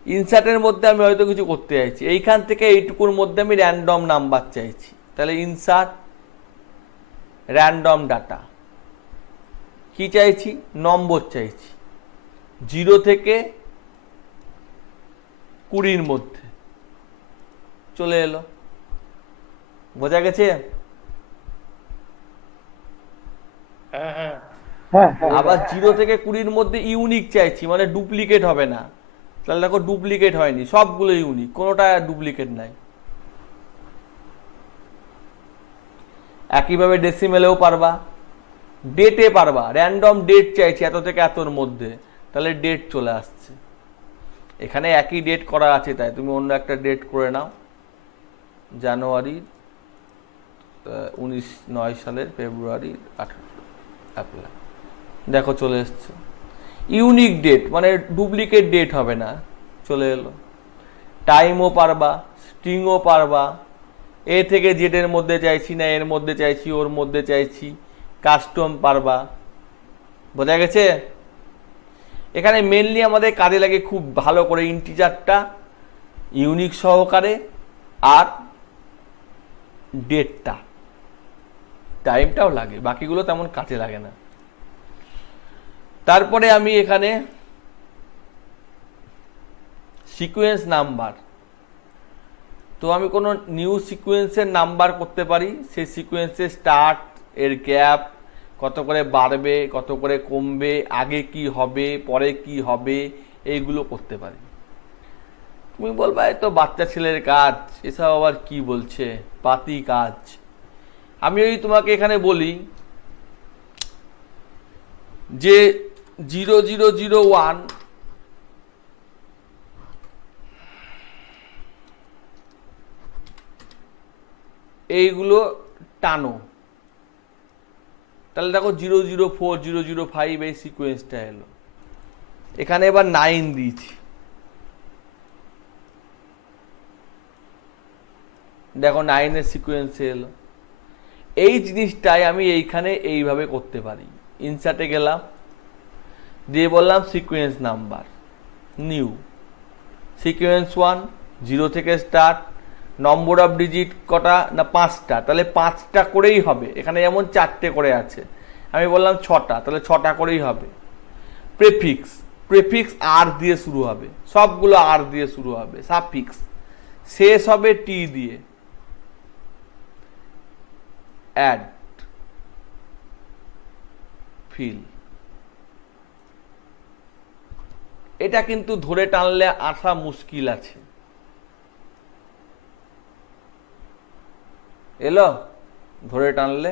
ইনসার্টের মধ্যে আমি হয়তো কিছু করতে চাইছি, এইখান থেকে এইটুকুর মধ্যে আমি র্যান্ডম নাম্বার চাইছি, তাহলে ইনসার্ট র্যান্ডম ডাটা। কি চাইছি? নম্বর চাইছি, 0 থেকে 20-র মধ্যে চলে এলো। বোঝা গেছে? হ্যাঁ হ্যাঁ হ্যাঁ হ্যাঁ আবার 0 থেকে 20-র মধ্যে ইউনিক চাইছি, মানে ডুপ্লিকেট হবে না। তাহলে দেখো ডুপ্লিকেট হয়নি, সবগুলো ইউনিক, কোনোটা ডুপ্লিকেট নাই। একইভাবে ডেসিমেলেও পারবা, ডেটে পারবা। র্যান্ডম ডেট চাইছি এত থেকে এতর মধ্যে, তাহলে ডেট চলে আসছে। এখানে একই ডেট করা আছে, তাই তুমি অন্য একটা ডেট করে নাও, জানুয়ারি 9 সালের ফেব্রুয়ারি 18 অ্যাপ্লাই, দেখো চলে এসছে। ইউনিক ডেট মানে ডুপ্লিকেট ডেট হবে না, চলে এলো। টাইমও পারবা, স্ট্রিংও পারবা, এ থেকে জেডের মধ্যে চাইছি না এর মধ্যে চাইছি, ওর মধ্যে চাইছি, কাস্টম পারবা। বোঝা গেছে? এখানে মেনলি আমাদের কাজে লাগে খুব ভালো করে ইন্টিজারটা ইউনিক সহকারে, আর ডেটটা, টাইমটাও লাগে, বাকিগুলো তেমন কাজে লাগে না। তারপরে আমি এখানে সিকোয়েন্স নাম্বার, তো আমি কোনো নিউ সিকোয়েন্সের নাম্বার করতে পারি। সেই সিকোয়েন্সের স্টার্ট, এর গ্যাপ, কত করে বাড়বে কত করে কমবে, আগে কি হবে পরে কি হবে, এইগুলো করতে পারি। তুমি বলবা এই তো বাচ্চা ছেলের কাজ, এসব আবার কি বলছে, পাতি কাজ। আমি ওই তোমাকে এখানে বলি যে 0001 এইগুলো টানো, তাহলে দেখো 004 005 এই সিকোয়েন্সটা এলো। এখানে এবার 9 দিয়েছি, দেখো 9 এর সিকোয়েন্স এলো। এই জিনিসটাই আমি এইখানে এইভাবে করতে পারি। ইনসার্টে গেলাম, দিয়ে বললাম সিকোয়েন্স নাম্বার, নিউ, সিকোয়েন্স 1, 0 থেকে স্টার্ট, নম্বর অফ ডিজিট কটা না 5টা, তাহলে 5টা করেই হবে। এখানে যেমন 4টে করে আছে, আমি বললাম 6টা, তাহলে 6টা করেই হবে। প্রেফিক্স, প্রেফিক্স আর দিয়ে শুরু হবে, সবগুলো আর দিয়ে শুরু হবে। সাফিক্স শেষ হবে টি দিয়ে। অ্যাড, ফিল, এটা কিন্তু ধরে টানলে আসা মুশকিল আছে। এলো ধরে টানলে?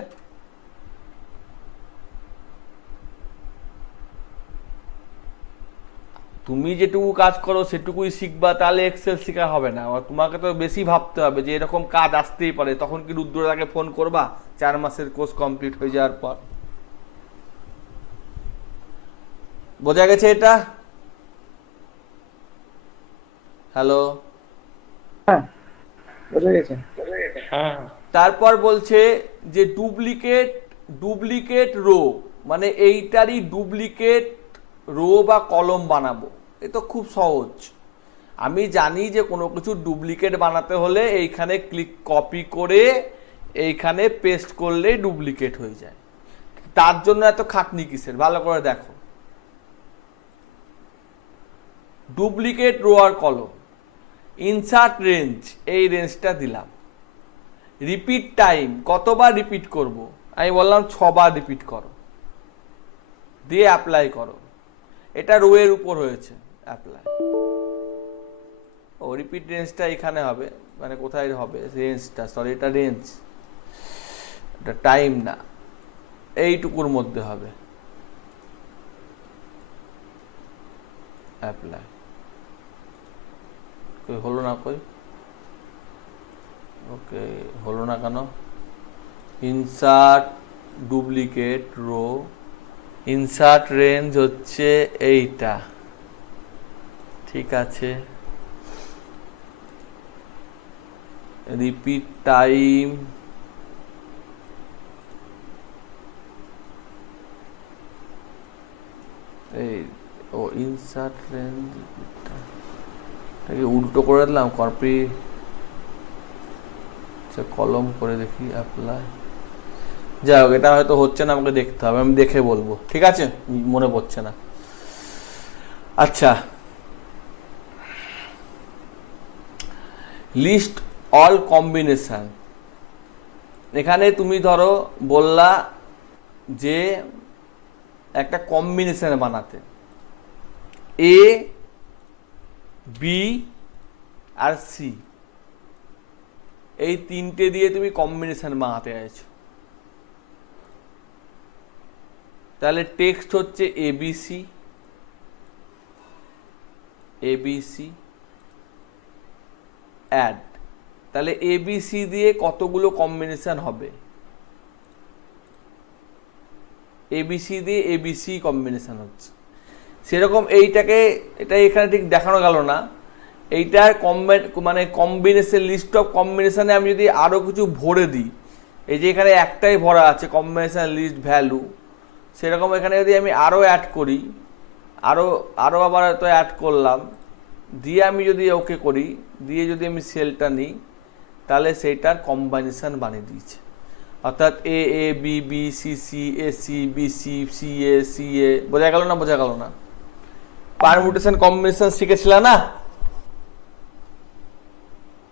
তুমি যেটুকু কাজ করো সেটুকুই শিখবা, তাহলে এক্সেল শেখা হবে না। তোমাকে তো বেশি ভাবতে হবে যে এরকম কাজ আসতেই পারে। তখন কি রুদ্রদাকে ফোন করবা 4 মাসের কোর্স কমপ্লিট হয়ে যাওয়ার পর? বোঝা গেছে এটা? হ্যালো, হ্যাঁ বোঝা গেছে। হ্যাঁ তারপর বলছে যে ডুপ্লিকেট, ডুপ্লিকেট রো, মানে এইটারই ডুপ্লিকেট রো বা কলম বানাবো। এ তো খুব সহজ। আমি জানি যে কোনো কিছু ডুপ্লিকেট বানাতে হলে এইখানে ক্লিক কপি করে এইখানে পেস্ট করলেই ডুপ্লিকেট হয়ে যায়। তার জন্য এত খাটনি কিসের? ভালো করে দেখো, ডুপ্লিকেট রো আর কলম, ইনসার্ট রেঞ্জ, এই রেঞ্জটা দিলাম। রিপিট টাইম, কতবার রিপিট করব? আমি বললাম 6বার রিপিট করো, দিয়ে অ্যাপ্লাই করো। এটা রো এর উপর হয়েছে, অ্যাপ্লাই। ও রিপিট রেঞ্জটা এখানে হবে, মানে কোথায় হবে রেঞ্জটা? সরি, এটা রেঞ্জ, এটা টাইম না, এইটুকুর মধ্যে হবে। অ্যাপ্লাই। কই হলো না? কই ওকে হলো না কেন? Insert duplicate row, insert range হচ্ছে এইটা, ঠিক আছে। রিপিট টাইম, এই ও ইনসার্ট রেঞ্জ, এটাকে উল্টো করে দিলাম, কপি কলম করে দেখি, অ্যাপ্লাই। যাই হোক, এটা হয়তো হচ্ছে না, আমাকে দেখতে হবে, আমি দেখে বলবো, ঠিক আছে? মনে পড়ছে না। আচ্ছা, লিস্ট অল কম্বিনেশন। এখানে তুমি ধরো বললা যে একটা কম্বিনেশন বানাতে, এ বি আর সি, এই 3টে দিয়ে তুমি কম্বিনেশন বানাতে চাইছো। তাহলে টেক্সট হচ্ছে এবিসি, এবিসি অ্যাড। তাহলে এবিসি দিয়ে কতগুলো কম্বিনেশন হবে? এবিসি দিয়ে এবিসি কম্বিনেশন হচ্ছে। সেরকম এইটাকে, এটা এখানে ঠিক দেখানো গেল না। এইটার মানে কম্বিনেশন, লিস্ট অফ কম্বিনেশনে আমি যদি আরও কিছু ভরে দিই, এই যে এখানে একটাই ভরা আছে কম্বিনেশন লিস্ট ভ্যালু, সেরকম এখানে যদি আমি আরও অ্যাড করি, আরও আবার তো অ্যাড করলাম, দিয়ে আমি যদি ওকে করি, দিয়ে যদি আমি সেলটা নিই, তাহলে সেইটার কম্বিনেশন বানিয়ে দিয়েছে। অর্থাৎ A A B B C C, A C B C, C A C A. বোঝা গেল না? বোঝা গেল না? পারমুটেশন কম্বিনেশন শিখেছিল না?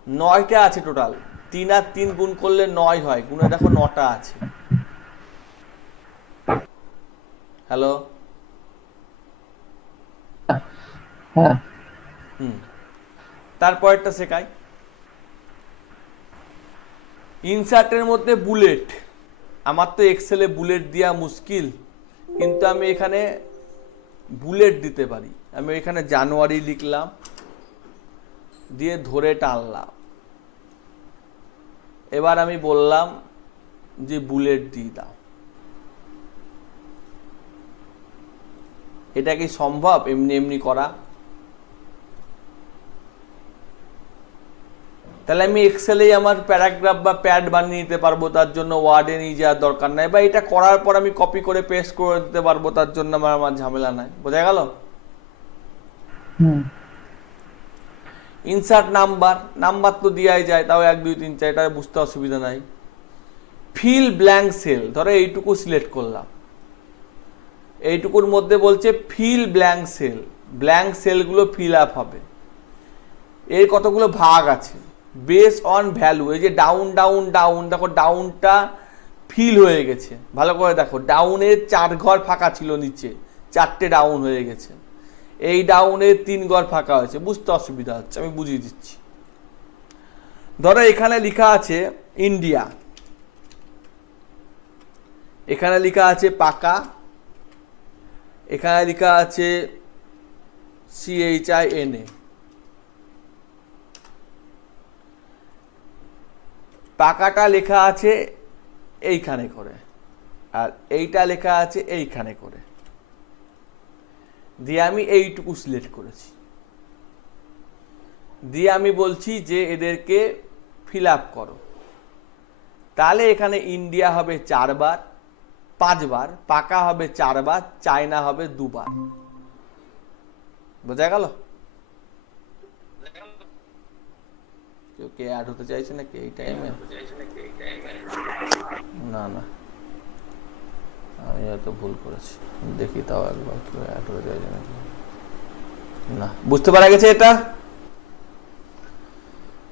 9টা আছে টোটাল। 3 আর 3 গুণ করলে 9 হয়, গুণে দেখো 9টা আছে। হ্যালো, হ্যাঁ তারপরেরটা শেখাই। ইনসার্টের মধ্যে বুলেট। আমার তো এক্সেলে বুলেট দেওয়া মুশকিল, কিন্তু আমি এখানে বুলেট দিতে পারি। আমি এখানে জানুয়ারি লিখলাম, দিয়ে ধরে টানলাম। এবার আমি বললাম যে বুলেট দিয়ে দাও। এটা কি সম্ভব এমনি এমনি করা? তাহলে আমি এক্সেলেই আমার প্যারাগ্রাফ বা প্যাড বানিয়ে নিতে পারবো, তার জন্য ওয়ার্ডে নিয়ে যাওয়ার দরকার নাই, বা এটা করার পর আমি কপি করে পেস্ট করে দিতে পারবো, তার জন্য আমার ঝামেলা নাই। বোঝা গেল? হুম। ইনসার্ট নাম্বার তো দেওয়াই যায়, তাও 1 2 3 4, এটা বুঝতে অসুবিধা নাই। ফিল ব্ল্যাঙ্ক সেল, ধরো এইটুকু সিলেক্ট করলাম, এইটুকুর মধ্যে বলছে ফিল ব্ল্যাঙ্ক সেল, ব্ল্যাঙ্ক সেলগুলো ফিল আপ হবে। এর কতগুলো ভাগ আছে, বেস অন ভ্যালু। এই যে ডাউন ডাউন ডাউন, দেখো ডাউনটা ফিল হয়ে গেছে, ভালো করে দেখো, ডাউনের 4 ঘর ফাঁকা ছিল, নিচে 4টে ডাউন হয়ে গেছে, এই ডাউনের 3 ঘর ফাঁকা হয়েছে। বুঝতে অসুবিধা হচ্ছে, আমি বুঝিয়ে দিচ্ছি। ধরো এখানে লেখা আছে ইন্ডিয়া, এখানে লেখা আছে পাকা, এখানে লেখা আছে CHINA, পাকাটা লেখা আছে এইখানে করে, আর এইটা লেখা আছে এইখানে করে, দিয়ে আমি এইটুকু সিলেক্ট করেছি, দিয়ে আমি বলছি যে এদেরকে ফিল আপ করো। তাহলে এখানে ইন্ডিয়া হবে 4 বার, 5 বার, পাকা হবে 4 বার, চায়না হবে 2 বার। বোঝা গেল? কেউ কে অ্যাড হতে চাইছে নাকি এই টাইমে? না না, আমি হয়তো ভুল করেছি, দেখি তাও একবার কেউ অ্যাড হতে চাইছে নাকি। না, বুঝতে পারা গেছে এটা?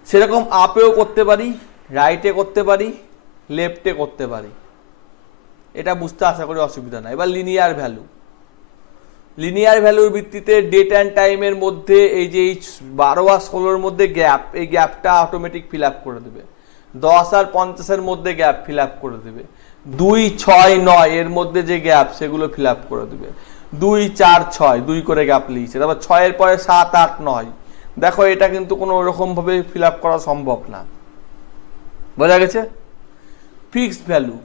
সেরকম আপেও করতে পারি, রাইটে করতে পারি, লেফটে করতে পারি, এটা বুঝতে আশা করি অসুবিধা নাই। এবার লিনিয়ার ভ্যালু, লিনিয়ার ভ্যালুর ভিত্তিতে ডেট অ্যান্ড টাইমের মধ্যে এই যে এই 12 আর 16-র মধ্যে গ্যাপ, এই গ্যাপটা অটোমেটিক ফিল আপ করে দেবে। 10 আর 50-এর মধ্যে গ্যাপ ফিল আপ করে দেবে। 2 6 9 এর মধ্যে যে গ্যাপ, সেগুলো ফিল আপ করে দেবে। 2 4 6 2 করে গ্যাপ লিখছে, তারপর 6 এর পরে 7 8 9। দেখো এটা কিন্তু কোনো ওরকম ভাবে ফিল আপ করা সম্ভব না। বোঝা গেছে? ফিক্সড ভ্যালু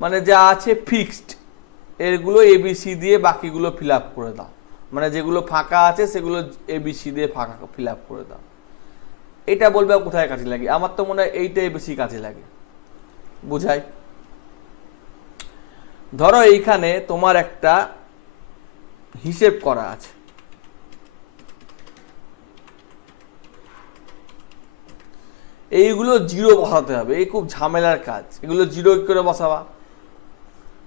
মানে যা আছে ফিক্সড, এরগুলো ABC দিয়ে বাকিগুলো ফিল আপ করে দাও, মানে যেগুলো ফাঁকা আছে সেগুলো ABC দিয়ে ফাঁকা ফিল আপ করে দাও। এটা বলবে কোথায় কাজে লাগে? আমার তো মনে হয় এইটাই বেশি কাজে লাগে। বুঝাই? ধরো এইখানে তোমার একটা হিসেব করা আছে, এইগুলো জিরো বসাতে হবে, এই খুব ঝামেলার কাজ। এগুলো জিরো কি করে বসাবা?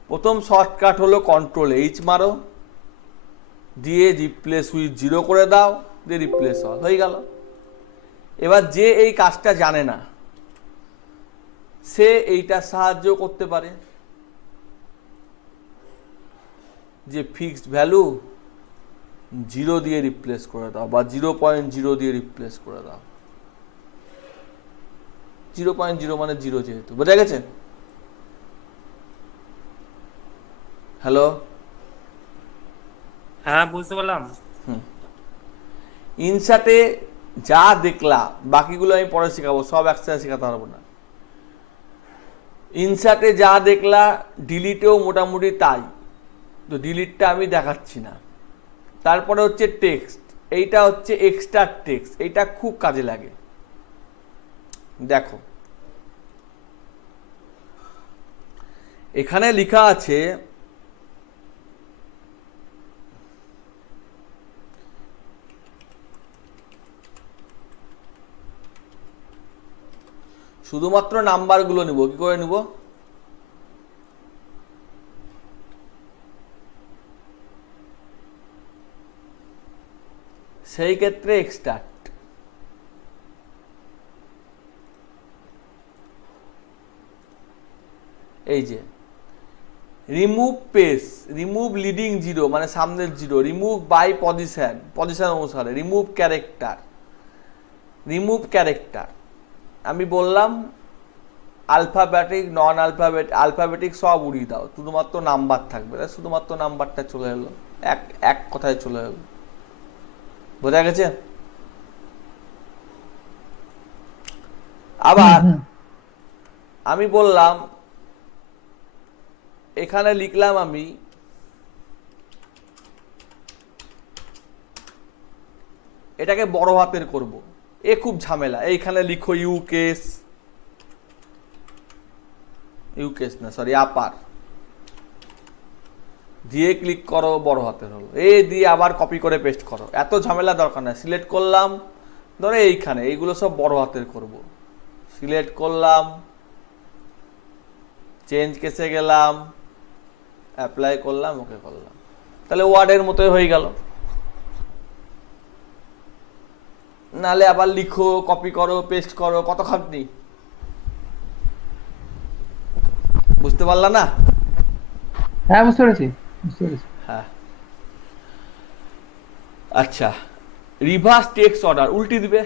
প্রথম শর্টকাট হলো Ctrl+H মারো, দিয়ে রিপ্লেস উইথ 0 করে দাও, দিয়ে রিপ্লেস অল, হয়ে গেল। এবার যে এই কাজটা জানে না, সে এইটা সাহায্য করতে পারে, যে ফিক্সড ভ্যালু 0 দিয়ে রিপ্লেস করে দাও, বা 0.0 দিয়ে রিপ্লেস করে দাও। 0.0 মানে 0 যেহেতু। বোঝা গেছে? হ্যালো? হ্যাঁ, বুঝতে পারলাম। ইনসার্টে যা দেখলা, বাকিগুলো আমি পরে শেখাবো, সব একসাথে শেখাতে পারবো না। ইনসার্টে যা দেখলা, ডিলিটেও মোটামুটি তাই, তো ডিলিটটা আমি দেখাচ্ছি না। তারপরে হচ্ছে টেক্সট, এইটা হচ্ছে এক্সট্রা টেক্সট, এইটা খুব কাজে লাগে। দেখো এখানে লেখা আছে শুধুমাত্র নাম্বারগুলো নিব, কি করে নিব? সেই ক্ষেত্রে এক্সট্রাক্ট, এই যে রিমুভ পেজ, রিমুভ লিডিং 0 মানে সামনের 0, রিমুভ বাই পজিশন, পজিশন অনুসারে, রিমুভ ক্যারেক্টার, রিমুভ ক্যারেক্টার। আমি বললাম আলফাবেটিক, নন আলফাবেটিক সব উড়িয়ে দাও, শুধুমাত্র নাম্বার থাকবে, শুধুমাত্র নাম্বারটা চলে এলো, এক কথায় চলে এলো। বোঝা গেছে? আবার আমি বললাম, এখানে লিখলাম আমি এটাকে বড় হাতের করব, এ খুব ঝামেলা। এইখানে লিখো ইউকেস, ইউকেস না সরি আপার, দিয়ে ক্লিক করো, বড় হাতের হলো, এই দিয়ে আবার কপি করে পেস্ট করো। এত ঝামেলা দরকার না। সিলেক্ট করলাম, ধরো এইখানে এইগুলো সব বড় হাতের করব, সিলেক্ট করলাম, চেঞ্জ কেসে গেলাম, অ্যাপ্লাই করলাম, ওকে করলাম, তাহলে ওয়ার্ডের মতোই হয়ে গেল। নালে আবার লিখো, কপি করো, পেস্ট করো, কত খাটনি। বুঝতে পারলা না? হ্যাঁ বুঝতে পেরেছি, বুঝতে পেরেছি। হ্যাঁ, আচ্ছা, রিভার্স টেক্সট অর্ডার, উল্টি দিবে।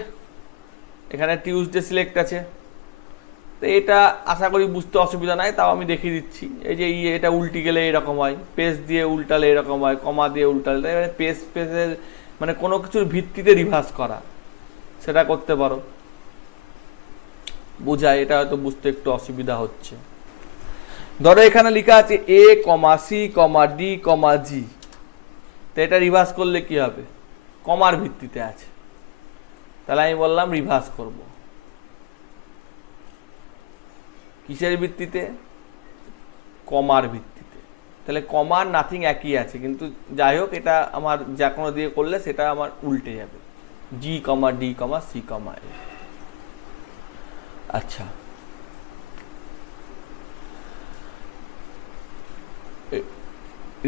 এখানে টিউসডে সিলেক্ট আছে, তো এটা আশা করি বুঝতে অসুবিধা নাই, তাও আমি দেখিয়ে দিচ্ছি। এই যে এটা উল্টি গেলে এরকম হয়, পেজ দিয়ে উল্টালে এরকম হয়, কমা দিয়ে উল্টালে, মানে পেজের মানে কোনো কিছুর ভিত্তিতে রিভার্স করা, সেটা করতে পারো। বোঝায়, এটা হয়তো বুঝতে একটু অসুবিধা হচ্ছে। ধরো এখানে লেখা আছে এ কমা সি কমা ডি কমা জি, তো এটা রিভার্স করলে কি হবে? কমার ভিত্তিতে আছে, তাহলে আমি বললাম রিভার্স করব। কিসের ভিত্তিতে? কমার ভিত্তিতে। তাহলে কমার নাথিং একই আছে, কিন্তু যাই হোক এটা আমার যা কোনো দিয়ে করলে সেটা আমার উল্টে যাবে, জি কমা ডি কমা সি কমা এ। আচ্ছা,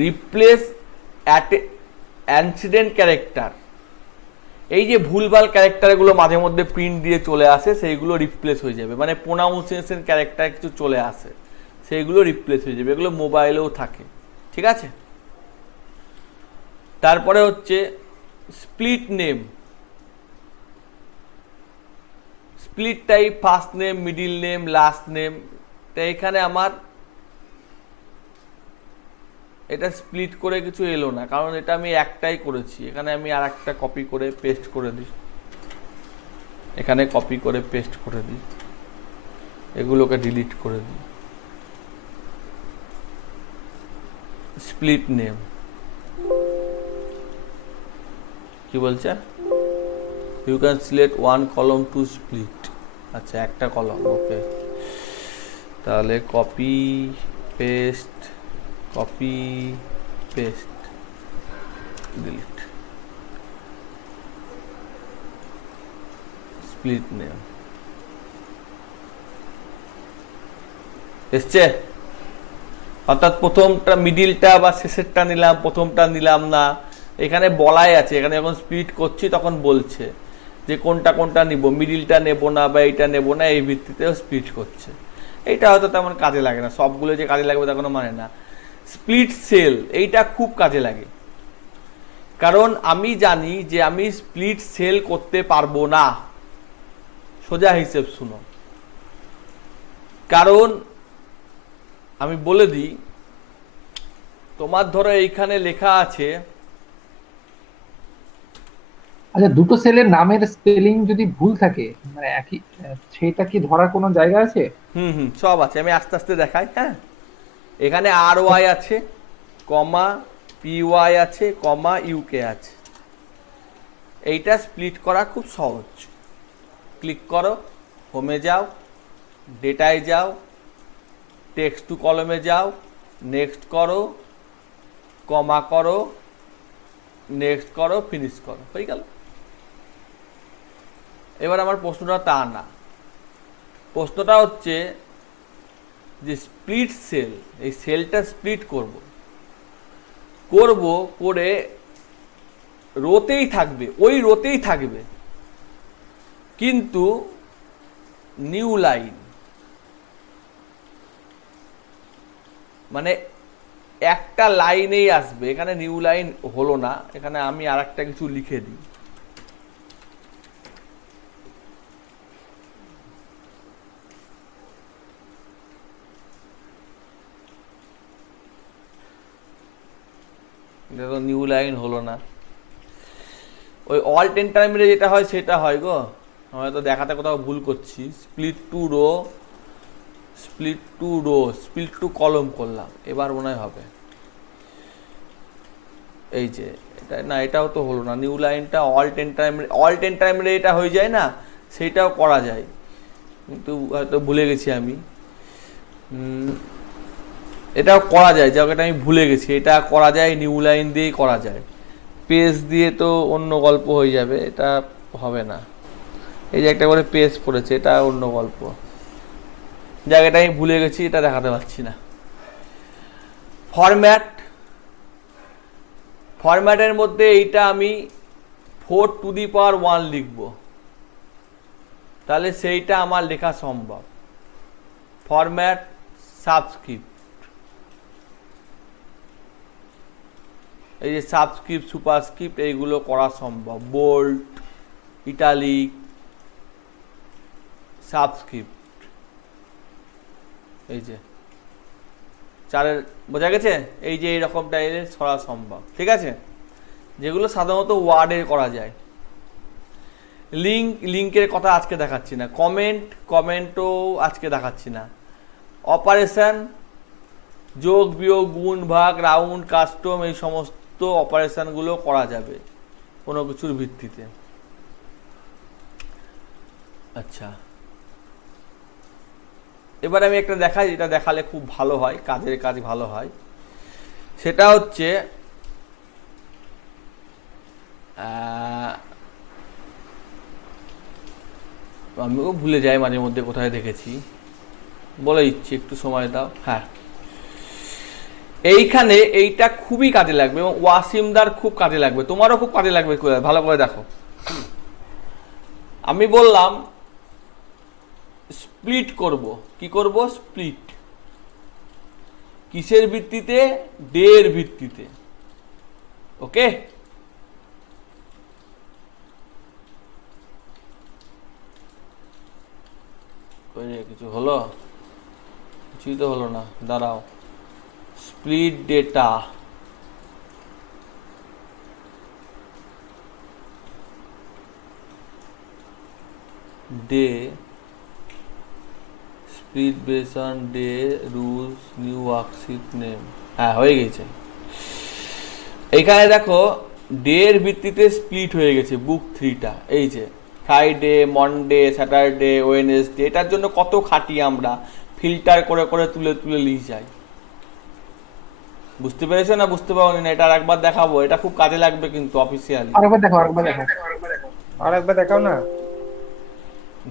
রিপ্লেস অ্যান্সিডেন্ট ক্যারেক্টার, এই যে ভুলভাল ক্যারেক্টারগুলো মাঝে মধ্যে প্রিন্ট দিয়ে চলে আসে, সেইগুলো রিপ্লেস হয়ে যাবে। মানে প্রোনাউন্সিয়েশন ক্যারেক্টার কিছু চলে আসে, সেইগুলো রিপ্লেস হয়ে যাবে। এগুলো মোবাইলেও থাকে, ঠিক আছে? তারপরে হচ্ছে split name, split type, first name, middle name, last name. তো এখানে আমার এটা স্প্লিট করে কিছু এলো না, কারণ এটা আমি একটাই করেছি। এখানে আমি আর একটা কপি করে পেস্ট করে দিই, এখানে কপি করে পেস্ট করে দিই, এগুলোকে ডিলিট করে দিই। স্প্লিট নেম কি বলছে? You can select one column to split. আচ্ছা, একটা কলম, ওকে। তাহলে copy paste, copy paste, delete, split name এসছে। অর্থাৎ প্রথমটা, মিডিলটা বা শেষেরটা নিলাম, প্রথমটা নিলাম না। এখানে বলাই আছে, এখানে যখন স্প্লিট করছি তখন বলছে যে কোনটা কোনটা নিব, মিডিলটা নেব না বা এইটা নেব না, এই ভিত্তিতেও স্প্লিট করছে। এইটা হয়তো তেমন কাজে লাগে না, সবগুলো যে কাজে লাগবে তা কোনো মানে না। স্প্লিট সেল, এইটা খুব কাজে লাগে, কারণ আমি জানি যে আমি স্প্লিট সেল করতে পারবো না। সোজা হিসেব শুনো, কারণ আমি বলে দিই, তোমার ধরো এইখানে লেখা আছে, আচ্ছা, দুটো সেলের নামের স্পেলিং যদি ভুল থাকে, মানে একই, সেটা কি ধরার কোনো জায়গা আছে? সব আছে, আমি আস্তে আস্তে দেখাই। হ্যাঁ, এখানে আর ওয়াই আছে, কমা পি ওয়াই আছে, কমা ইউকে আছে। এইটা স্প্লিট করা খুব সহজ। ক্লিক করো, হোমে যাও, ডেটায় যাও, টেক্সট টু কলমে যাও, নেক্সট করো, কমা করো, নেক্সট করো, ফিনিশ করো, হয়ে গেল। এবার আমার প্রশ্নটা তা না, প্রশ্নটা হচ্ছে যে স্প্লিট সেল, এই সেলটা স্প্লিট করব করে রোতেই থাকবে, ওই রোতেই থাকবে, কিন্তু নিউ লাইন, মানে একটা লাইনেই আসবে। এখানে নিউ লাইন হলো না, এখানে আমি আর একটা কিছু লিখে দিই। এটা তো নিউ লাইন হলো না। ওই অল 10 টাইমে যেটা হয় সেটা হয় গো, আমি তো দেখাতে কোথাও ভুল করছি। Split to row, split to row, split to column করলাম, এবার মনে হয় হবে। এই যে এটা না, এটাও তো হলো না। নিউ লাইনটা অল 10 টাইম রে এটা হয়ে যায় না, সেইটাও করা যায়, কিন্তু হয়তো ভুলে গেছি আমি। এটাও করা যায়, জায়গাটা আমি ভুলে গেছি, এটা করা যায়, নিউ লাইন দিয়েই করা যায়। পেজ দিয়ে তো অন্য গল্প হয়ে যাবে, এটা হবে না। এই যে একটা করে পেজ পড়েছে, এটা অন্য গল্প, জায়গাটা আমি ভুলে গেছি, এটা দেখাতে পারছি না। ফরম্যাটের মধ্যে এইটা আমি 4⁴ লিখব, তাহলে সেইটা আমার লেখা সম্ভব। ফরম্যাট, সাবস্ক্রিপ্ট, এই যে সাবস্ক্রিপ্ট, সুপারস্ক্রিপ্ট, এইগুলো করা সম্ভব। বোল্ড, ইটালিক, সাবস্ক্রিপ্ট, এই যে চারের, বোঝা গেছে? এই যে এইরকম টাইপের করা সম্ভব, ঠিক আছে, যেগুলো সাধারণত ওয়ার্ডে করা যায়। লিঙ্কের কথা আজকে দেখাচ্ছি না। কমেন্টও আজকে দেখাচ্ছি না। অপারেশন, যোগ বিয়োগ, গুণ ভাগ, রাউন্ড, কাস্টম, এই সমস্ত অপারেশনগুলো করা যাবে কোনো কিছুর ভিত্তিতে। আচ্ছা, এবার আমি একটা দেখাই, যেটা দেখালে খুব ভালো হয়, কাজের কাজ ভালো হয়। সেটা হচ্ছে আমিও ভুলে যাই মাঝে মধ্যে কোথায় দেখেছি, বলে দিচ্ছি, একটু সময় দাও। হ্যাঁ, এইখানে এইটা খুবই কাজে লাগবে এবং ওয়াসিমদার খুব কাজে লাগবে, তোমারও খুব কাজে লাগবে, ভালো করে দেখো। আমি বললাম স্প্লিট করব, কি করব? স্প্লিট। কিসের ভিত্তিতে? ডে এর ভিত্তিতে। ওকে, কিছু হলো? কিছুই তো হলো না, দাঁড়াও। Split data, day, split base on day rules, new worksheet name. হ্যাঁ, হয়ে গেছে। এইখানে দেখো ডে এর ভিত্তিতে স্প্লিট হয়ে গেছে বুক 3টা। এই যে ফ্রাইডে, মন্ডে, স্যাটারডে, ওয়েডনেসডে, এটার জন্য কত খাটি আমরা, ফিল্টার করে করে তুলে তুলে লিখে যাই। বুঝতে পেরেছো না বুঝতে পারোনি না? এটা আরেকবার দেখাবো, এটা খুব কাজে লাগবে কিন্তু অফিসিয়ালি। আরেকবার দেখাও না।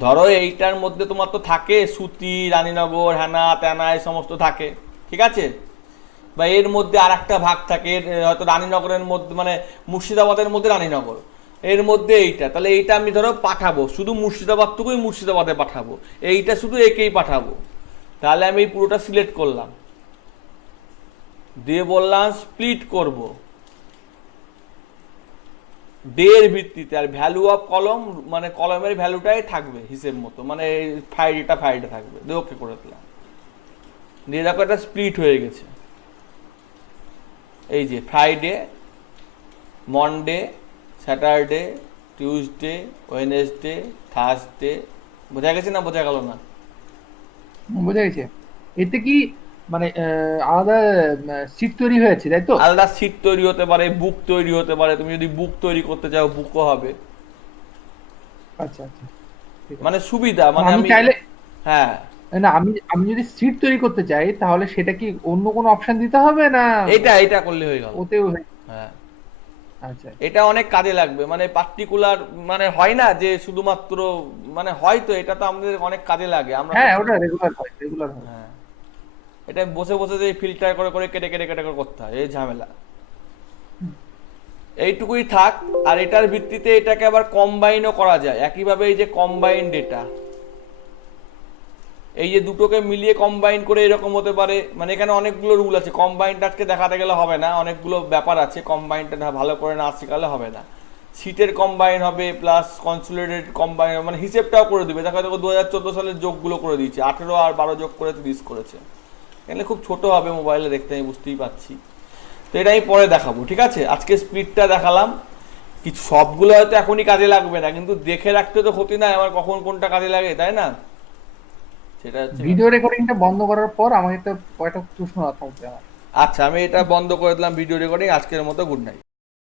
ধরো এইটার মধ্যে তোমার তো থাকে সুতি, রানীনগর, হ্যানা ত্যানা, এই সমস্ত থাকে, ঠিক আছে? বা এর মধ্যে আর একটা ভাগ থাকে, হয়তো রানীনগরের মধ্যে, মানে মুর্শিদাবাদের মধ্যে রানীনগর, এর মধ্যে এইটা, তাহলে এইটা আমি ধরো পাঠাবো, শুধু মুর্শিদাবাদটুকুই মুর্শিদাবাদে পাঠাবো, এইটা শুধু একেই পাঠাবো। তাহলে আমি এই পুরোটা সিলেক্ট করলাম, দিয়ে বললাম স্প্লিট করব ডে এর ভিত্তিতে, আর ভ্যালু অফ কলম, মানে কলমের ভ্যালুটাই থাকবে হিসেব মতো, মানে ফ্রাইডে থাকবে, দিয়ে ওকে করে দিলাম। দিয়ে দেখো এটা স্প্লিট হয়ে গেছে। এই যে Friday, Monday, Saturday, Tuesday, Wednesday, Thursday, বোঝা গেছে না বোঝা গেল না? বোঝা গেছে। এতে কি মানে আলাদা সিট তৈরি হয়েছে, তাই তো? আলাদা সিট তৈরি হতে পারে, বুক তৈরি হতে পারে, তুমি যদি বুক তৈরি করতে চাও বুকও হবে। আচ্ছা আচ্ছা, মানে সুবিধা, মানে আমি আমি চাইলে, হ্যাঁ, না আমি আমি যদি সিট তৈরি করতে চাই তাহলে সেটা কি অন্য কোনো অপশন দিতে হবে না এটা করলে হয়ে গেল। ওতেও? হ্যাঁ, আচ্ছা, এটা অনেক কাজে লাগবে, মানে পার্টিকুলার, মানে হয় না যে শুধুমাত্র, মানে হয়তো এটা তো আমাদের অনেক কাজে লাগে, আমরা হ্যাঁ ওটা রেগুলার হয়, রেগুলার হয়। হ্যাঁ, এটা বসে বসে যে ফিল্টার করে করে কেটে কেটে কেটে করে করতে হয়, এই ঝামেলা। এইটুকুই থাক। আর এটার ভিত্তিতে এটাকে আবার কম্বাইনও করা যায় একইভাবে। এই যে কম্বাইন ডেটা, এই যে দুটোকে মিলিয়ে কম্বাইন করে এরকম হতে পারে, মানে এখানে অনেকগুলো রুল আছে। কম্বাইনটা আজকে দেখাতে গেলে হবে না, অনেকগুলো ব্যাপার আছে, কম্বাইনটা ভালো করে না শেখালে হবে না। সিটের কম্বাইন হবে, প্লাস কনসোলিডেটেড কম্বাইন, মানে হিসেবটাও করে দিবে। দেখো 2014 সালের যোগগুলো করে দিয়েছে, 18 আর 12 যোগ করে 30 করেছে। এখানে খুব ছোট হবে মোবাইলে দেখতে, আমি বুঝতেই পারছি। তো এটা আমি পরে দেখাবো, ঠিক আছে? আজকে স্প্লিটটা দেখালাম, কিছু সবগুলো হয়তো এখনই কাজে লাগবে না, কিন্তু দেখে রাখতে তো ক্ষতি নাই আমার, কখন কোনটা কাজে লাগে, তাই না? সেটা হচ্ছে ভিডিও রেকর্ডিংটা বন্ধ করার পর আমাকে একটা কয়টা প্রশ্ন থাকবে আমার। আচ্ছা, আমি এটা বন্ধ করে দিলাম ভিডিও রেকর্ডিং। আজকের মতো গুড নাইট।